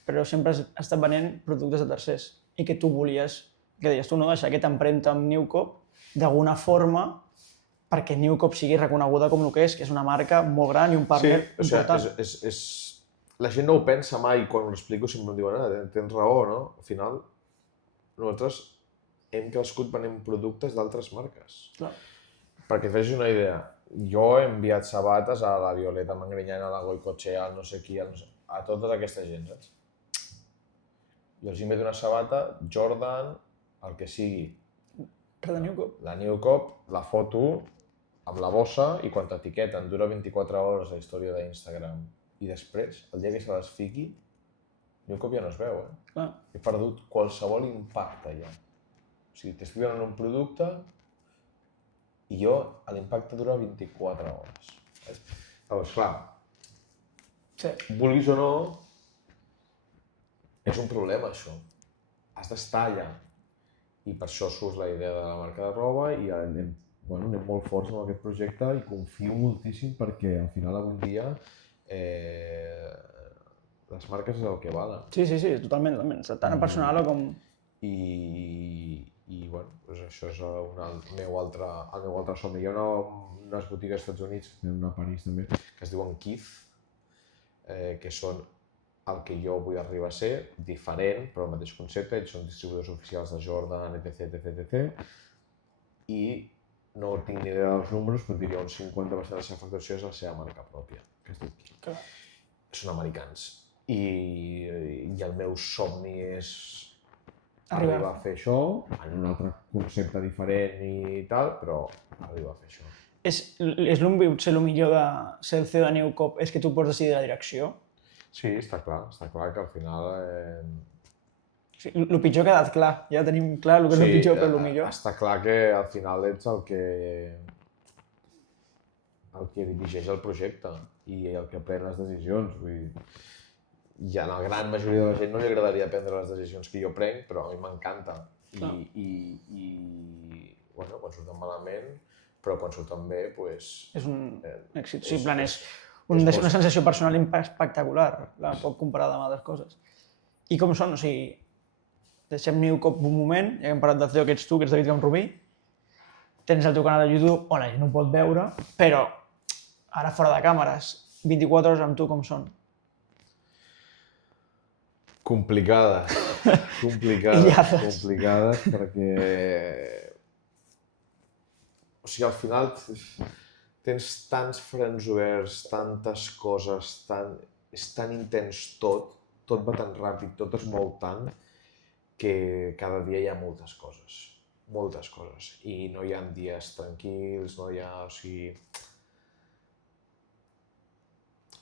però sempre has estat venent productes de tercers i que tu volies, que deies tu, no, deixar aquesta empremta amb Newcop d'alguna forma perquè Newcop sigui reconeguda com el que és una marca molt gran i un partner important. Sí, la gent no ho pensa mai, quan ho explico sempre em diuen, tens raó, no? Al final, nosaltres hem crescut venent productes d'altres marques. Clar. Perquè et facis una idea, jo he enviat sabates a la Violeta Mangrinyana, a la Goicoechea, al no sé qui, a tota aquesta gent, saps? I els he enviat una sabata, Jordan, el que sigui. Res de Newcop. La Newcop, la foto, amb la bossa, i quan t'etiqueten dura 24 hores la història d'Instagram. I després, el dia que se les fiqui, Newcop ja no es veu, Clar. He perdut qualsevol impacte ja. O sigui, t'estic venent un producte i l'impacte dura 24 hores. Llavors, clar, vulguis o no, és un problema això. Has d'estar allà. I per això surt la idea de la marca de roba i anem molt forts amb aquest projecte i confio moltíssim perquè al final avui en dia les marques és el que valen. Sí, totalment. Tant personal com... I això és el meu altre somni. Hi ha unes botigues als Estats Units, una a París també, que es diuen Kith, que són el que jo vull arribar a ser, diferent, però el mateix concepte, ells són distribuïdors oficials de Jordan, etc. I no tinc ni idea dels números, però diria un 50% de la seva facturació és la seva marca pròpia, que es diu Kith. Són americans. I el meu somni és arribar a fer això, en un altre concepte diferent i tal, però arribar a fer això. És el millor de ser el CEO de Newcop, és que tu pots decidir la direcció? Sí, està clar que al final... El pitjor ha quedat clar, ja tenim clar el que és el pitjor, però el millor. Està clar que al final ets el que dirigeix el projecte i el que pren les decisions. Vull dir, i a la gran majoria de la gent no li agradaria prendre les decisions que jo prenc, però a mi m'encanta. I quan surten malament, però quan surten bé, doncs... És un èxit, sí, és una sensació personal espectacular, poc comparada amb altres coses. I com són? O sigui, deixem Newcop un moment, ja que hem parlat del CEO que ets tu, que ets David Camrubí, tens el teu canal de YouTube on la gent ho pot veure, però ara fora de càmeres, 24 hores amb tu com són? Complicades perquè... O sigui, al final tens tants frens oberts, tantes coses, és tan intens tot va tan ràpid, tot es mou tant, que cada dia hi ha moltes coses. I no hi ha dies tranquils, no hi ha... O sigui...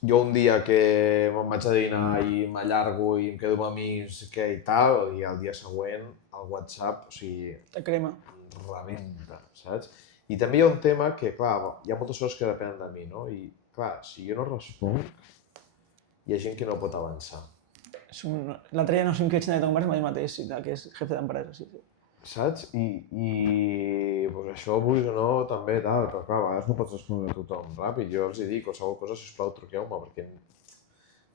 jo un dia que me'n vaig a dinar i m'allargo i em quedo amb amics i tal, i el dia següent el WhatsApp, o sigui, Te crema. em rebenta, saps? I també hi ha un tema que, clar, hi ha moltes coses que depenen de mi, no? I, clar, si jo no responc, hi ha gent que no pot avançar. L'altre dia no sé amb qui vaig tenir conversa amb ell mateix, que és jefe d'empresa, sí. Saps? I pues això, vulguis o no, també tal, però clar, a vegades no pots respondre a tothom ràpid. Jo els dic, qualsevol cosa, sisplau, truqueu-me, perquè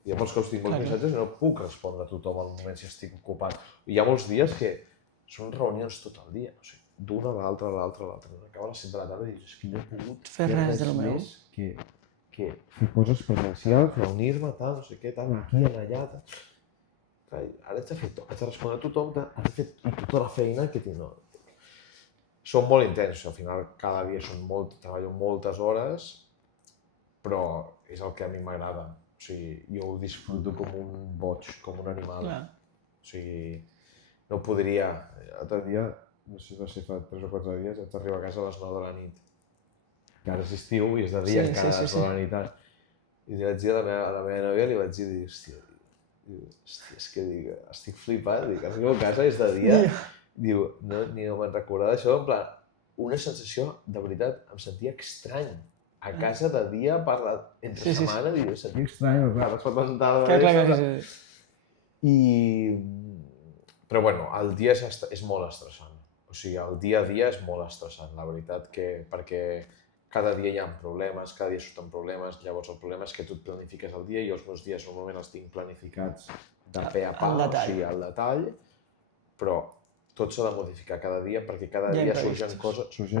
hi ha molts cops tinc molts missatges i no puc respondre a tothom al moment si estic ocupat. Hi ha molts dies que són reunions tot el dia, o sigui, d'una a l'altra, a l'altra, a l'altra. Acaba a les 7 de la tarda i dius, és que no he pogut fer res del meu. Més que fer coses presencials, reunir-me, tal, no sé què, tal, aquí, allà, tal. Ara haig de fer tot, haig de respondre a tothom, haig de fer tota la feina que tinc. No. Són molt intensos, al final cada dia treballo moltes hores, però és el que a mi m'agrada. O sigui, jo ho disfruto com un boig, com un animal. Clar. O sigui, no podria... L'altre dia, no sé si va ser fa 3 o 4 dies, vaig arribar a casa a les 9 de la nit. Que ara és estiu i és de dia encara a les 9 de la nit. I li vaig dir a la meva nòvia, li vaig dir, hòstia, és que dic, estic flipat, dic, arribo a casa, és de dia, diu, ni no me'n recordava d'això, en plan, una sensació, de veritat, em sentia estrany. A casa de dia, entre setmana, diu, em sentia estrany, clar, es pot estar de Clar. Però bueno, el dia és molt estressant. O sigui, el dia a dia és molt estressant, la veritat, perquè cada dia hi ha problemes, cada dia surten problemes, llavors el problema és que tu et planifiques el dia i els meus dies normalment els tinc planificats de pe a pa, o sigui, al detall, però tot s'ha de modificar cada dia perquè cada dia surgen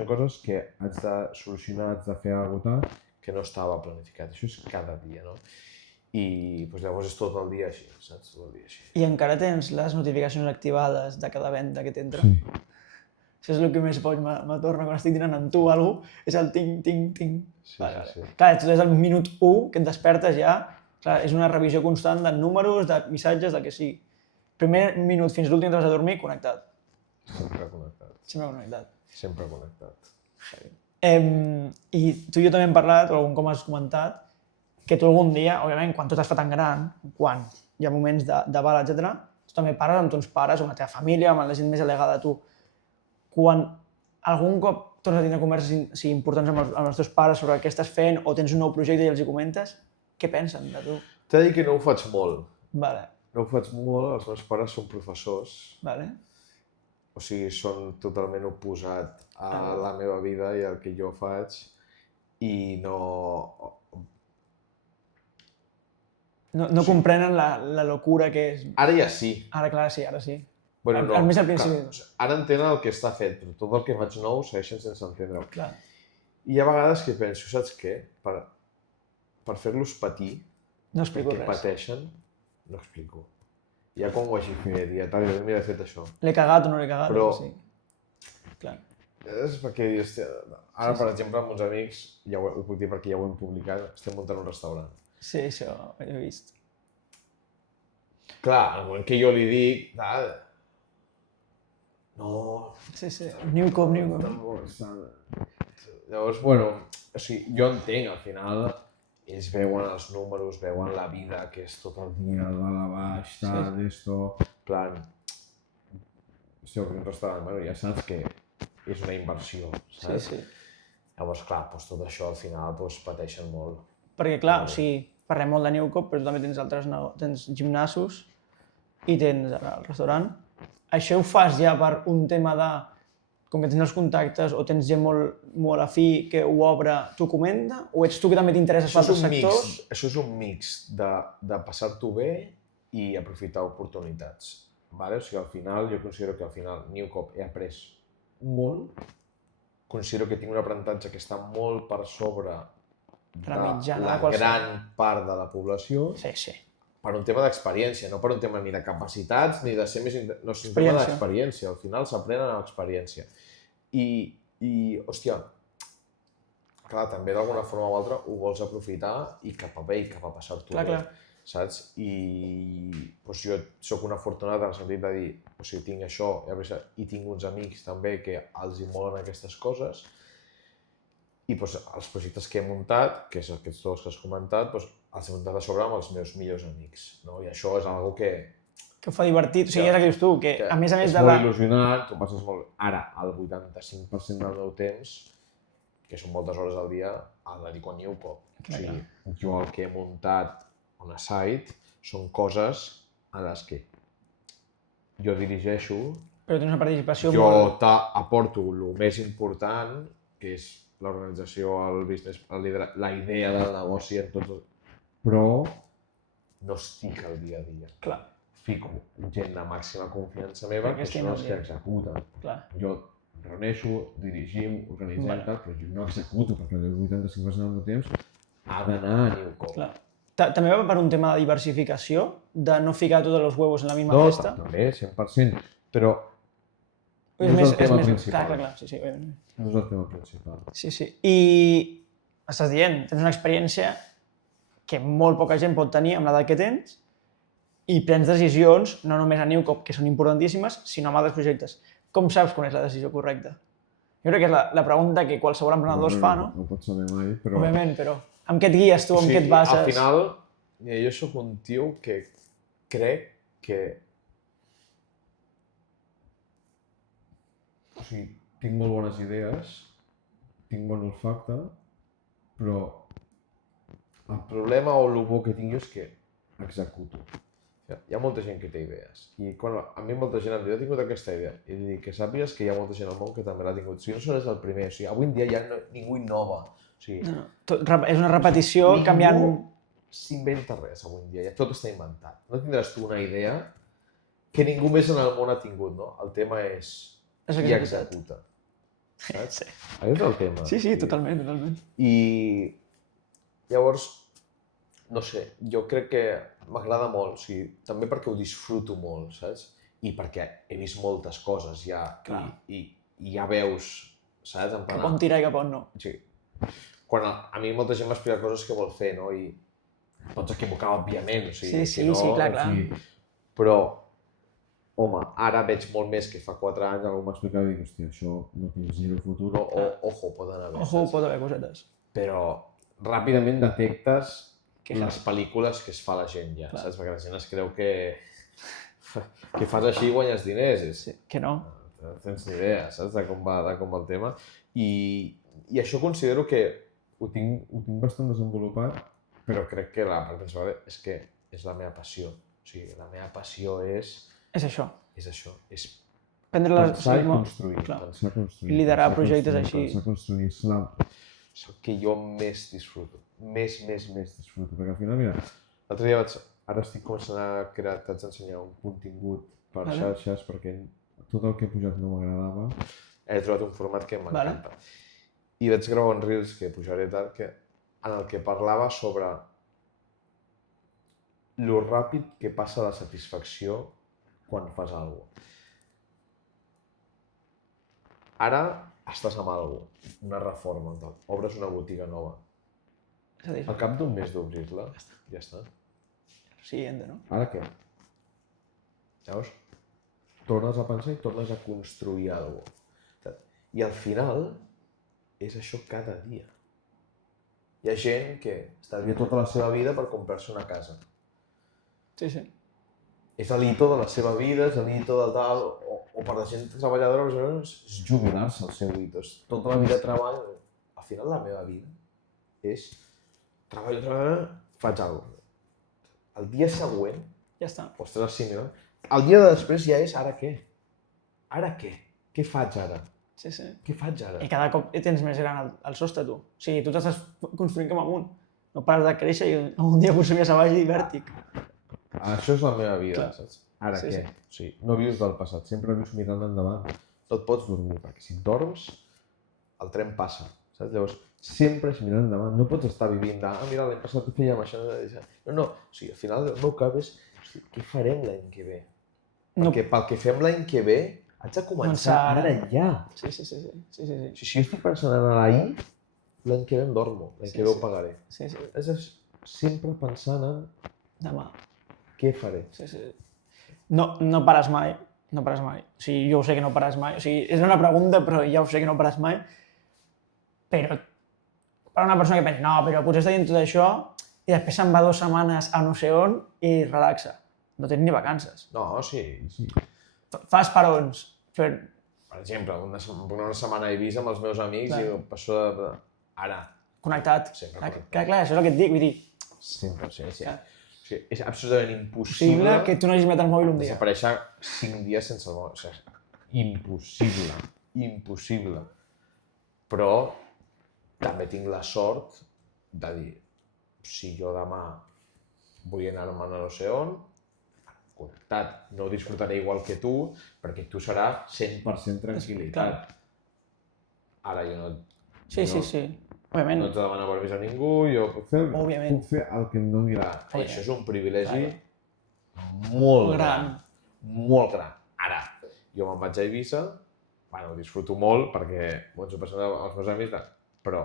coses que haig de solucionar, haig de fer alguna cosa que no estava planificat. Això és cada dia, no? I llavors és tot el dia així, saps? Tot el dia així. I encara tens les notificacions activades de cada venda que t'entra? Sí. Això és el que més boig m'atorna quan estic dinant amb tu o alguna cosa, és el ting, ting, ting. Sí. Clar, tu des del minut 1 que et despertes ja, clar, és una revisió constant de números, de missatges, de que sigui. Primer minut fins l'últim que vas a dormir, connectat. Sempre connectat. Sempre connectat. I tu i jo també hem parlat, o algun com has comentat, que tu algun dia, òbviament, quan tot es fa tan gran, quan hi ha moments de bala, etc., tu també parles amb tons pares, o amb la teva família, amb la gent més allegada a tu. Quan algun cop tornes a tenir converses importants amb els teus pares sobre què estàs fent o tens un nou projecte i els hi comentes, què pensen de tu? T'he de dir que no ho faig molt. Vale. No ho faig molt, els meus pares són professors. Vale. O sigui, són totalment oposat a la meva vida i al que jo faig i no... No comprenen la locura que és. Ara ja sí. Ara, clar, sí, ara sí. Bueno, no. Almenys al principi. Clar, ara entenen el que està fet, però tot el que faig nou segueixen sense entendre-ho. Clar. I hi ha vegades que penso, saps què? Per fer-los patir, no explico perquè res. Pateixen, no explico. Ja quan ho hagi fet, ja tal, jo m'he fet això. L'he cagat o no l'he cagat? Però... Sí. Clar. És perquè, hòstia, ara, per exemple, amb uns amics, ja ho puc dir perquè ja ho hem publicat, estem muntant un restaurant. Sí, això ho he vist. Clar, al moment que jo li dic, no... Sí, New Cop. Llavors, bueno, o sigui, jo entenc, al final, ells veuen els números, veuen la vida, que és tot el dia, dalt a baix, tal, d'esto, plan... Si obrim un restaurant, bueno, ja saps que és una inversió, saps? Sí. Llavors, clar, tot això al final pateixen molt. Perquè, clar, o sigui, parlem molt de New Cop, però tu també tens gimnasos i tens el restaurant. Això ho fas ja per un tema de, com que tens els contactes o tens gent molt afí que ho obre, t'ho comenta? O ets tu que també t'interesses per altres sectors? Això és un mix de passar-t'ho bé i aprofitar oportunitats. Vale? O sigui, al final, jo considero que al final New Cop he après molt. Considero que tinc un aprenentatge que està molt per sobre de la gran part de la població. Sí. Per un tema d'experiència, no per un tema ni de capacitats, ni de ser més... No, és un tema d'experiència, al final s'aprenen amb l'experiència. I, hòstia, clar, també d'alguna forma o altra ho vols aprofitar i cap a bé i cap a passar-t'ho bé, saps? I doncs jo soc un afortunat en el sentit de dir, o sigui, tinc això i tinc uns amics també que els hi molen aquestes coses i doncs, els projectes que he muntat, que és aquests dos que has comentat, doncs, els he muntat a sobre amb els meus millors amics, no? I això és algo que Que ho fa divertit. O sigui, és el que dius tu, que a més és de molt la... il·lusionat, tu passes molt... Ara, el 85% del meu temps, que són moltes hores al dia, el dedico a Newcop. O sigui, jo el que he muntat on a site són coses a les que jo dirigeixo, Però tens una participació jo molt... aporto el més important, que és l'organització, el business, la idea del negoci en tots els... Però no estic al dia a dia. Clar. Fico gent de màxima confiança meva, Perquè que són els que executen. Clar. Jo reuneixo, dirigim, organitzem, Vale. tal, però jo no executo, perquè el 85% del meu temps ha d'anar a Newcop. Clar. També va per un tema de diversificació, de no ficar tots els huevos en la misma No, festa? també, 100%, però És no és el tema més... principal. Clar, sí, òbviament. No és el tema principal. Sí. I estàs dient, tens una experiència que molt poca gent pot tenir amb l'edat que tens i prens decisions, no només a Newcop, que són importantíssimes, sinó amb altres projectes. Com saps quan és la decisió correcta? Jo crec que és la pregunta que qualsevol emprenedor es fa, no? No pots saber mai, però... Òbviament, però amb què et guies tu, amb què et bases? Al final, jo soc un tio que crec que... O sigui, tinc molt bones idees, tinc bon olfacte, però el problema o el bo que tinc jo és que executo. Hi ha molta gent que té idees i quan a mi molta gent em diu, he tingut aquesta idea i dic que sàpigues que hi ha molta gent al món que també l'ha tingut. O sigui, no seràs el primer, o sigui, avui en dia ja ningú innova. O sigui, No. És una repetició canviant... ningú s'inventa res avui en dia, ja tot està inventat. No tindràs tu una idea que ningú més en el món ha tingut, no? El tema és qui executa. Saps? Sí. Aquest és el tema. Sí, totalment. I llavors, no sé, jo crec que m'agrada molt, o sigui, també perquè ho disfruto molt, saps? I perquè he vist moltes coses ja i ja veus, saps? Cap on tirar i cap on no. Sí. Quan a mi molta gent m'explica coses que vol fer, no? I pots equivocar, òbviament, o sigui, Sí, clar. Però, home, ara veig molt més que fa 4 anys algú m'explicava i dic, hòstia, això no té zero futur, o ojo, poden haver. Ojo, pot haver cosetes. Però ràpidament detectes les pel·lícules que es fa la gent ja, saps? Perquè la gent es creu que fas així i guanyes diners. Sí, que no. No tens ni idea, saps? De com va el tema. I això considero que ho tinc bastant desenvolupat, però crec que la part principal és que és la meva passió. O sigui, la meva passió és... És això. És això, és Prendre les... pensar i construir. Clar. Pensar, construir. I liderar projectes així. Pensar, construir, és el que jo més disfruto. Més disfruto. Perquè al final, mira, l'altre dia ara estic començant a crear, t'haig d'ensenyar un contingut per xarxes, perquè tot el que he pujat no m'agradava. He trobat un format que m'encanta. I vaig gravar un Reels que pujaré tard, en el que parlava sobre lo ràpid que passa la satisfacció quan fas alguna cosa. Ara estàs amb alguna cosa, una reforma, obres una botiga nova. Al cap d'un mes d'obrir-la, ja està. Siguiente, no? Ara què? Llavors, tornes a pensar i tornes a construir alguna cosa. I al final, és això cada dia. Hi ha gent que estalvia tota la seva vida per comprar-se una casa. Sí. És l'hito de la seva vida, és l'hito de tal, o per la gent treballadora, és jubilar-se el seu hito. Tota la vida treball. Al final la meva vida és treballo, faig alguna cosa. El dia següent, Ja està. ostres, sí, no? El dia de després ja és ara què? Ara què? Què faig ara? Sí. Què faig ara? I cada cop tens més gran el sostre, tu. O sigui, tu t'estàs construint com amunt. No pares de créixer i un dia pujaries a baix i vèrtic. Això és la meva vida, Clar. saps? Ara Sí, què? O sigui, no vius del passat, sempre vius mirant endavant. No et pots dormir, perquè si dorms, el tren passa, saps? Llavors, sempre és mirant endavant, no pots estar vivint de, mira, l'any passat fèiem això, no, o sigui, al final el meu cap és, hosti, què farem l'any que ve? Perquè pel que fem l'any que ve, haig de començar ara ja. Sí. Si jo estic pensant en l'ahir, l'any que ve em dormo, l'any que ve ho pagaré. Sí. És sempre pensant en Demà. què faré. Sí. No pares mai. O sigui, jo ho sé que no pares mai. O sigui, és una pregunta, però ja ho sé que no pares mai. Però per a una persona que pensa, no, però potser està dient tot això, i després se'n va 2 setmanes a no sé on i relaxa. No tens ni vacances. No, sí. Fas parons. Per exemple, una setmana a Eivissa amb els meus amics i passo de... Ara. Connectat. Sempre connectat. Clar, això és el que et dic, vull dir. Sempre, sí. És absolutament impossible que tu no hagis met el mòbil un dia. desaparèixer 5 dies sense el mòbil. O sigui, impossible. Però també tinc la sort de dir, si jo demà vull anar-me'n a no sé on, connectat, no ho disfrutaré igual que tu, perquè tu serà 100% tranquil·litat. Ara jo no... Sí. Òbviament. No ets de demanar permís a ningú, jo puc fer el que em doni la gana. Això és un privilegi molt gran. Molt gran. Ara, jo me'n vaig a Eivissa, ho disfruto molt perquè ens ho passem als meus amics, però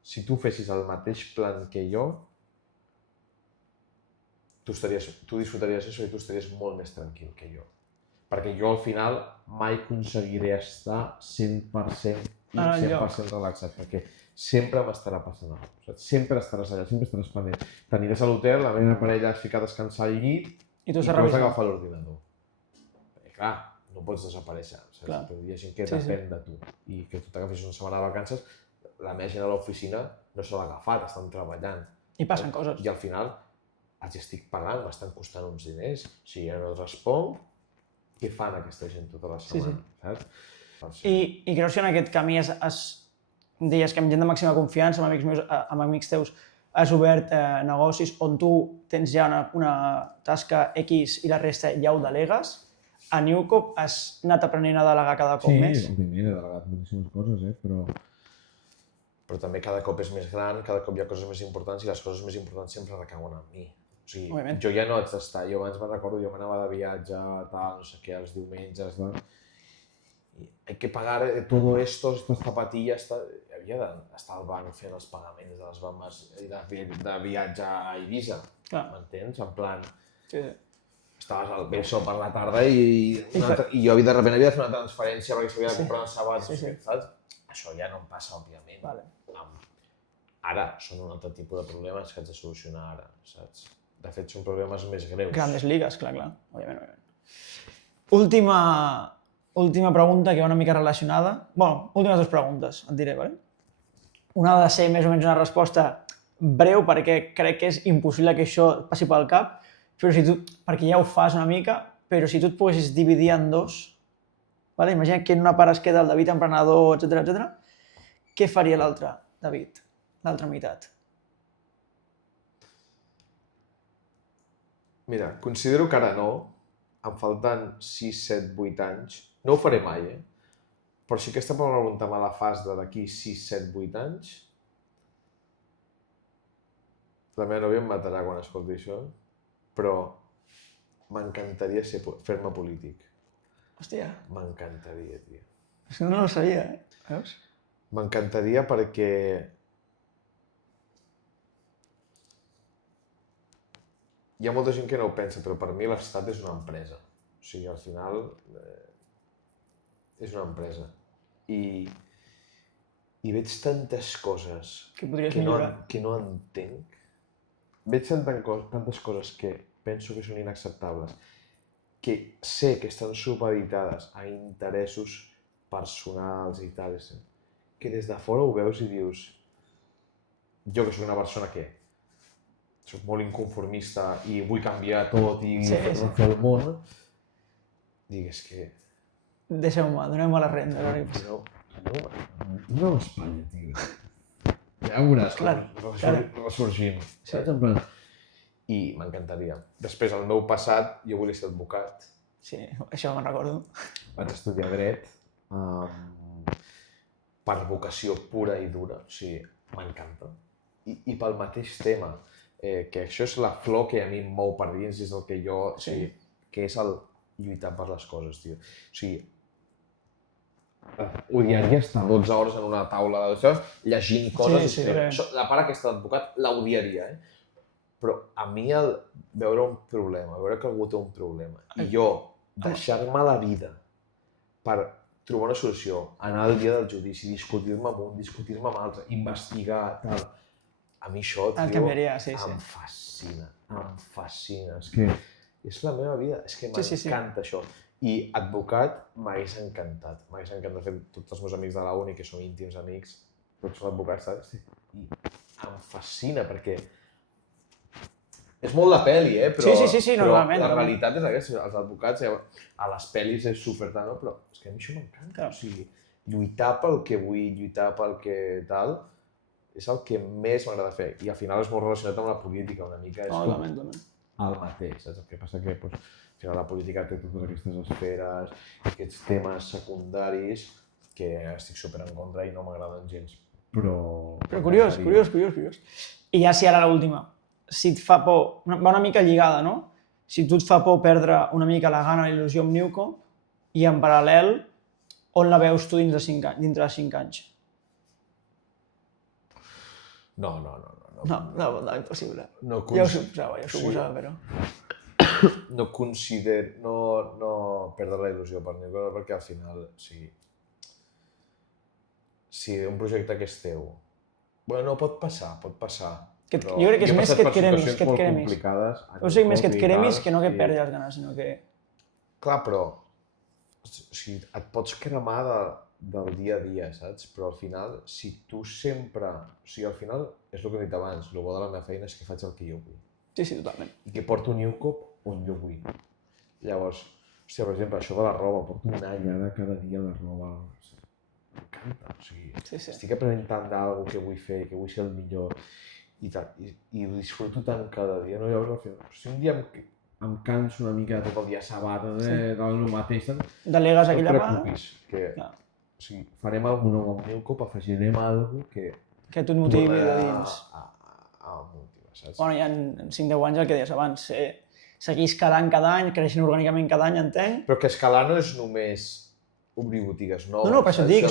si tu fessis el mateix plan que jo, tu disfrutaries això i tu estaries molt més tranquil que jo. Perquè jo al final mai aconseguiré estar 100% i 100% relaxat, perquè sempre m'estarà passant alguna cosa. Sempre estaràs allà, sempre estaràs pendent. T'aniràs a l'hotel, la meva parella es fica a descansar al llit i tu has d'agafar l'ordinador. Perquè clar, no pots desaparèixer. Hi ha gent que depèn de tu. I que tu t'agafis una setmana de vacances, la meva gent a l'oficina no se l'ha agafat, estan treballant. I passen coses. I al final els estic pagant, m'estan costant uns diners. Si jo no responc, què fan aquesta gent tota la setmana? Saps? I creus que en aquest camí deies que amb gent de màxima confiança, amb amics teus, has obert negocis on tu tens ja una tasca X i la resta ja ho delegues. A Newcop has anat aprenent a delegar cada cop més? Sí, òbviament, he delegat moltíssimes coses, però també cada cop és més gran, cada cop hi ha coses més importants i les coses més importants sempre recauen en mi. O sigui, jo ja no haig d'estar, jo abans me'n recordo, jo m'anava de viatge, tal, no sé què, els diumenges, hay que pagar todo esto, estas zapatillas, havia d'estar al banc fent els pagaments de les bambes de viatge a Eivissa, m'entens? En plan, estaves al Beso per la tarda i jo de repente havia de fer una transferència perquè s'havia de comprar unes sabates, saps? Això ja no em passa, òbviament. Ara són un altre tipus de problemes que haig de solucionar ara, saps? De fet, són problemes més greus. Grandes ligues, clar, òbviament. Última pregunta, que va una mica relacionada. Bueno, últimes 2 preguntes, et diré, vale? Una ha de ser més o menys una resposta breu, perquè crec que és impossible que això passi pel cap, perquè ja ho fas una mica, però si tu et poguessis dividir en 2, vale? Imagina que en una part es queda el David emprenedor, etc. Què faria l'altre David, l'altra meitat? Mira, considero que ara no, em falten 6, 7, 8 anys. No ho faré mai, Però si aquesta pregunta me la fas d'aquí 6, 7, 8 anys, la meva nòvia em matarà quan escolti això, però m'encantaria fer-me polític. Hòstia. M'encantaria, tio. Això no ho sabia, veus? M'encantaria perquè hi ha molta gent que no ho pensa, però per mi l'Estat és una empresa. O sigui, al final és una empresa. I veig tantes coses que no entenc. Veig tantes coses que penso que són inacceptables, que sé que estan supeditades a interessos personals i tal, que des de fora ho veus i dius, jo que soc una persona que soc molt inconformista i vull canviar tot i fer el món, digues que... Deixeu-me, doneu-me la renda. No a Espanya, tio. Ja ho veuràs com ressorgim. I m'encantaria. Després, el meu passat, jo volia ser advocat. Sí, això me'n recordo. Vaig estudiar dret per vocació pura i dura. O sigui, m'encanta. I pel mateix tema, que això és la flor que a mi em mou per dins, és el que jo... O sigui, que és el lluitar per les coses, tio. O sigui, odiaria estar 12 hores en una taula d'això, llegint coses. La part aquesta d'advocat l'odiaria, Però a mi el veure un problema, veure que algú té un problema, i jo deixar-me la vida per trobar una solució, anar al dia del judici, discutir-me amb un, discutir-me amb l'altre, investigar, tal, A mi això, El tio, canviaria, sí. em fascina. És que és la meva vida, és que m'encanta això. I advocat m'hagués encantat. M'hagués encantat fer tots els meus amics de la uni, que som íntims amics, tots són advocats, saps? I em fascina perquè és molt la peli, però, Sí, però normalment. la realitat és aquesta. Els advocats, a les pel·lis és super tant, no? Però és que a mi això m'encanta. O sigui, lluitar pel que vull, lluitar pel que tal, és el que més m'agrada fer. I al final és molt relacionat amb la política, una mica. És Totalment. el mateix, saps? El que passa que al final la política té totes aquestes esferes, aquests temes secundaris que estic super en contra i no m'agraden gens. Però curiós. I ja si ara l'última. Si et fa por, va una mica lligada, no? Si tu et fa por perdre una mica la gana, la il·lusió amb Newcomb, i en paral·lel, on la veus tu dintre de 5 anys? No. No, impossible. No Ja ho suposava, però... No considero... No perdre la il·lusió per ningú, perquè al final, si un projecte que és teu... Bueno, no, pot passar. Jo crec que és més que et cremis. Jo sé més que et cremis que no que perdis les ganes, sinó que... Clar, però... et pots cremar del dia a dia, saps? Però al final, si tu sempre... al final, és el que he dit abans, el bo de la meva feina és que faig el que jo vull. Sí, totalment. I que porto Newcomb on jo vull. Llavors, per exemple, això de la roba, porto una anyada cada dia la roba. M'encanta, estic aprenent tant d'alguna que vull fer, que vull ser el millor i ho disfruto tant cada dia, no? Llavors, al final, si un dia em canso una mica de tot el dia sabata, del mateix, delegues aquella part. No et preocupis, que farem alguna cosa amb Newcomb, afegirem alguna cosa que tu et motivi de dins. A motivar, saps? Bueno, ja en 5-10 anys el que deies abans, seguir escalant cada any, creixent orgànicament cada any, entenc. Però que escalar no és només obrir botigues noves. No, per això et dic,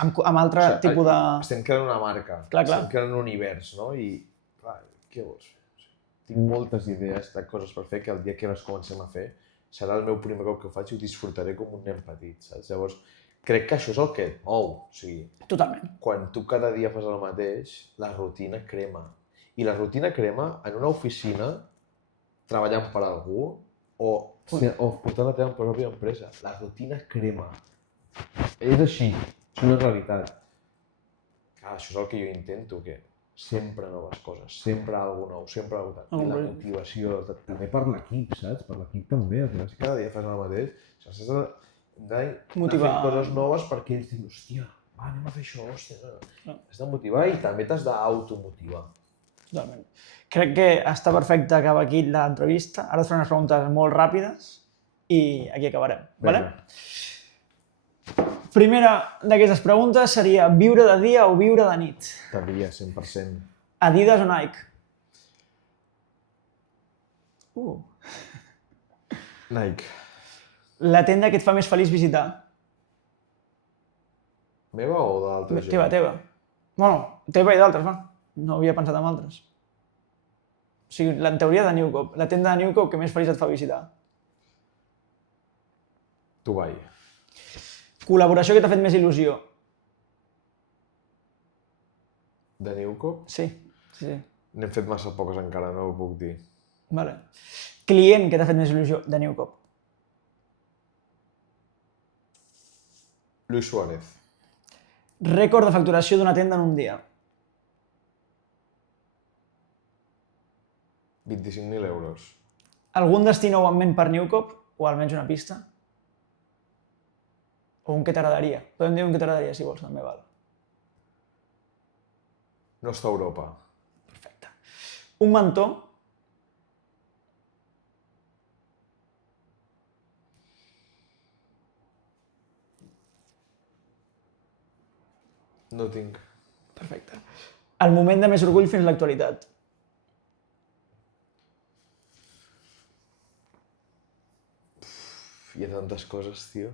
amb altre tipus de... Estem creant una marca, estem creant un univers, no? I, clar, què vols fer? Tinc moltes idees de coses per fer que el dia que les comencem a fer serà el meu primer cop que ho faig i ho disfrutaré com un nen petit, saps? Llavors, crec que això és el que et mou. Totalment. Quan tu cada dia fas el mateix, la rutina crema. I la rutina crema en una oficina, treballant per algú, o portant la teva pròpia empresa. La rutina crema. És així, és una realitat. Clar, això és el que jo intento, que sempre noves coses, sempre alguna nou, sempre alguna cosa. I la motivació, també per l'equip, saps? Per l'equip també, si cada dia fas el mateix, has de fer coses noves perquè ells diuen, hòstia, anem a fer això, hòstia. Has de motivar i també t'has d'automotivar. Totalment. Crec que està perfecte acabar aquí l'entrevista. Ara et faré unes preguntes molt ràpides i aquí acabarem. Vale? Primera d'aquestes preguntes seria viure de dia o viure de nit? De dia, 100%. Adidas o Nike? Nike. La tenda que et fa més feliç visitar? Meva o d'altra gent? Teva. Bueno, teva i d'altres, va. No havia pensat en altres. O sigui, en teoria de Newcomb. La tenda de Newcomb que més feliç et fa visitar? Dubai. Col·laboració que t'ha fet més il·lusió? De Newcomb? Sí. N'hem fet massa poques encara, no ho puc dir. Vale. Client que t'ha fet més il·lusió de Newcomb? Luis Suárez. Rècord de facturació d'una tenda en un dia? 25.000 euros. Algun destí nou en ment per Newcomb? O almenys una pista? O un que t'agradaria? Podem dir un que t'agradaria, si vols, també val. No està a Europa. Perfecte. Un mentor? No tinc. Perfecte. El moment de més orgull fins a l'actualitat? Hi ha tantes coses, tio.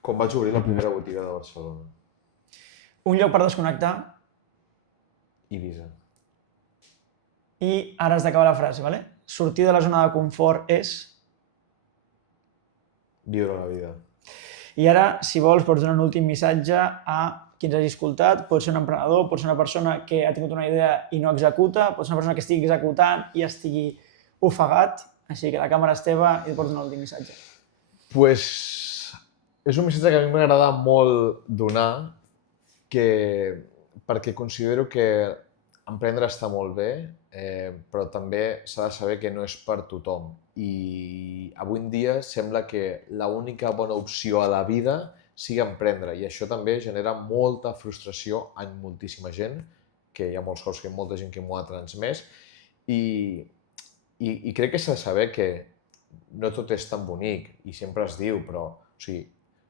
Quan vaig obrir la primera botiga de Barcelona. Un lloc per desconnectar? Ibiza. I ara has d'acabar la frase, vale? Sortir de la zona de confort és... Viure la vida. I ara, si vols, pots donar un últim missatge a qui ens hagi escoltat. Pot ser un emprenedor, pot ser una persona que ha tingut una idea i no executa, pot ser una persona que estigui executant i estigui ofegat. Així que la càmera és teva i pots donar un últim missatge. Pues és un missatge que a mi m'agrada molt donar, perquè considero que emprendre està molt bé, però també s'ha de saber que no és per tothom. I avui en dia sembla que l'única bona opció a la vida sigui emprendre, i això també genera molta frustració en moltíssima gent, que hi ha molts cops que molta gent que m'ho ha transmès, i crec que s'ha de saber que no tot és tan bonic, i sempre es diu, però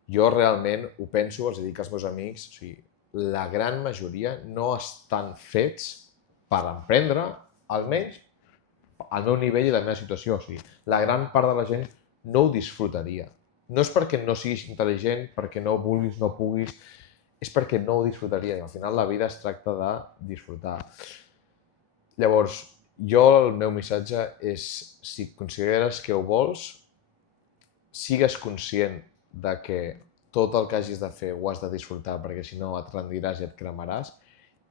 jo realment ho penso, els dic als meus amics, la gran majoria no estan fets per emprendre, almenys al meu nivell i la meva situació. La gran part de la gent no ho disfrutaria. No és perquè no siguis intel·ligent, perquè no vulguis, no puguis, és perquè no ho disfrutaria. I al final la vida es tracta de disfrutar. Llavors, el meu missatge és, si consideres que ho vols, sigues conscient de que tot el que hagis de fer ho has de disfrutar, perquè si no et rendiràs i et cremaràs,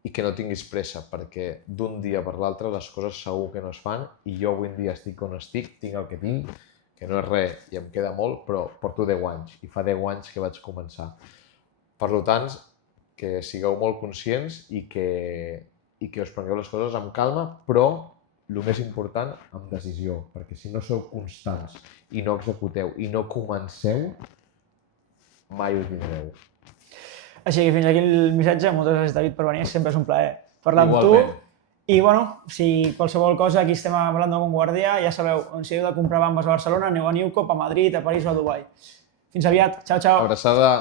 i que no tinguis pressa, perquè d'un dia per l'altre les coses segur que no es fan, i jo avui en dia estic on estic, tinc el que tinc, que no és res i em queda molt, però porto 10 anys, i fa 10 anys que vaig començar. Per tant, que sigueu molt conscients i que us prengueu les coses amb calma, però el més important, amb decisió, perquè si no sou constants i no executeu i no comenceu, mai ho tindreu. Així que fins aquí el missatge. Moltes gràcies, David, per venir. Sempre és un plaer parlar amb tu. Igualment. I, si qualsevol cosa, aquí estem Hablando con Guardia, ja sabeu, on si heu de comprar bambes a Barcelona, aneu a Newcop, a Madrid, a París o a Dubai. Fins aviat. Ciao, ciao. Abraçada.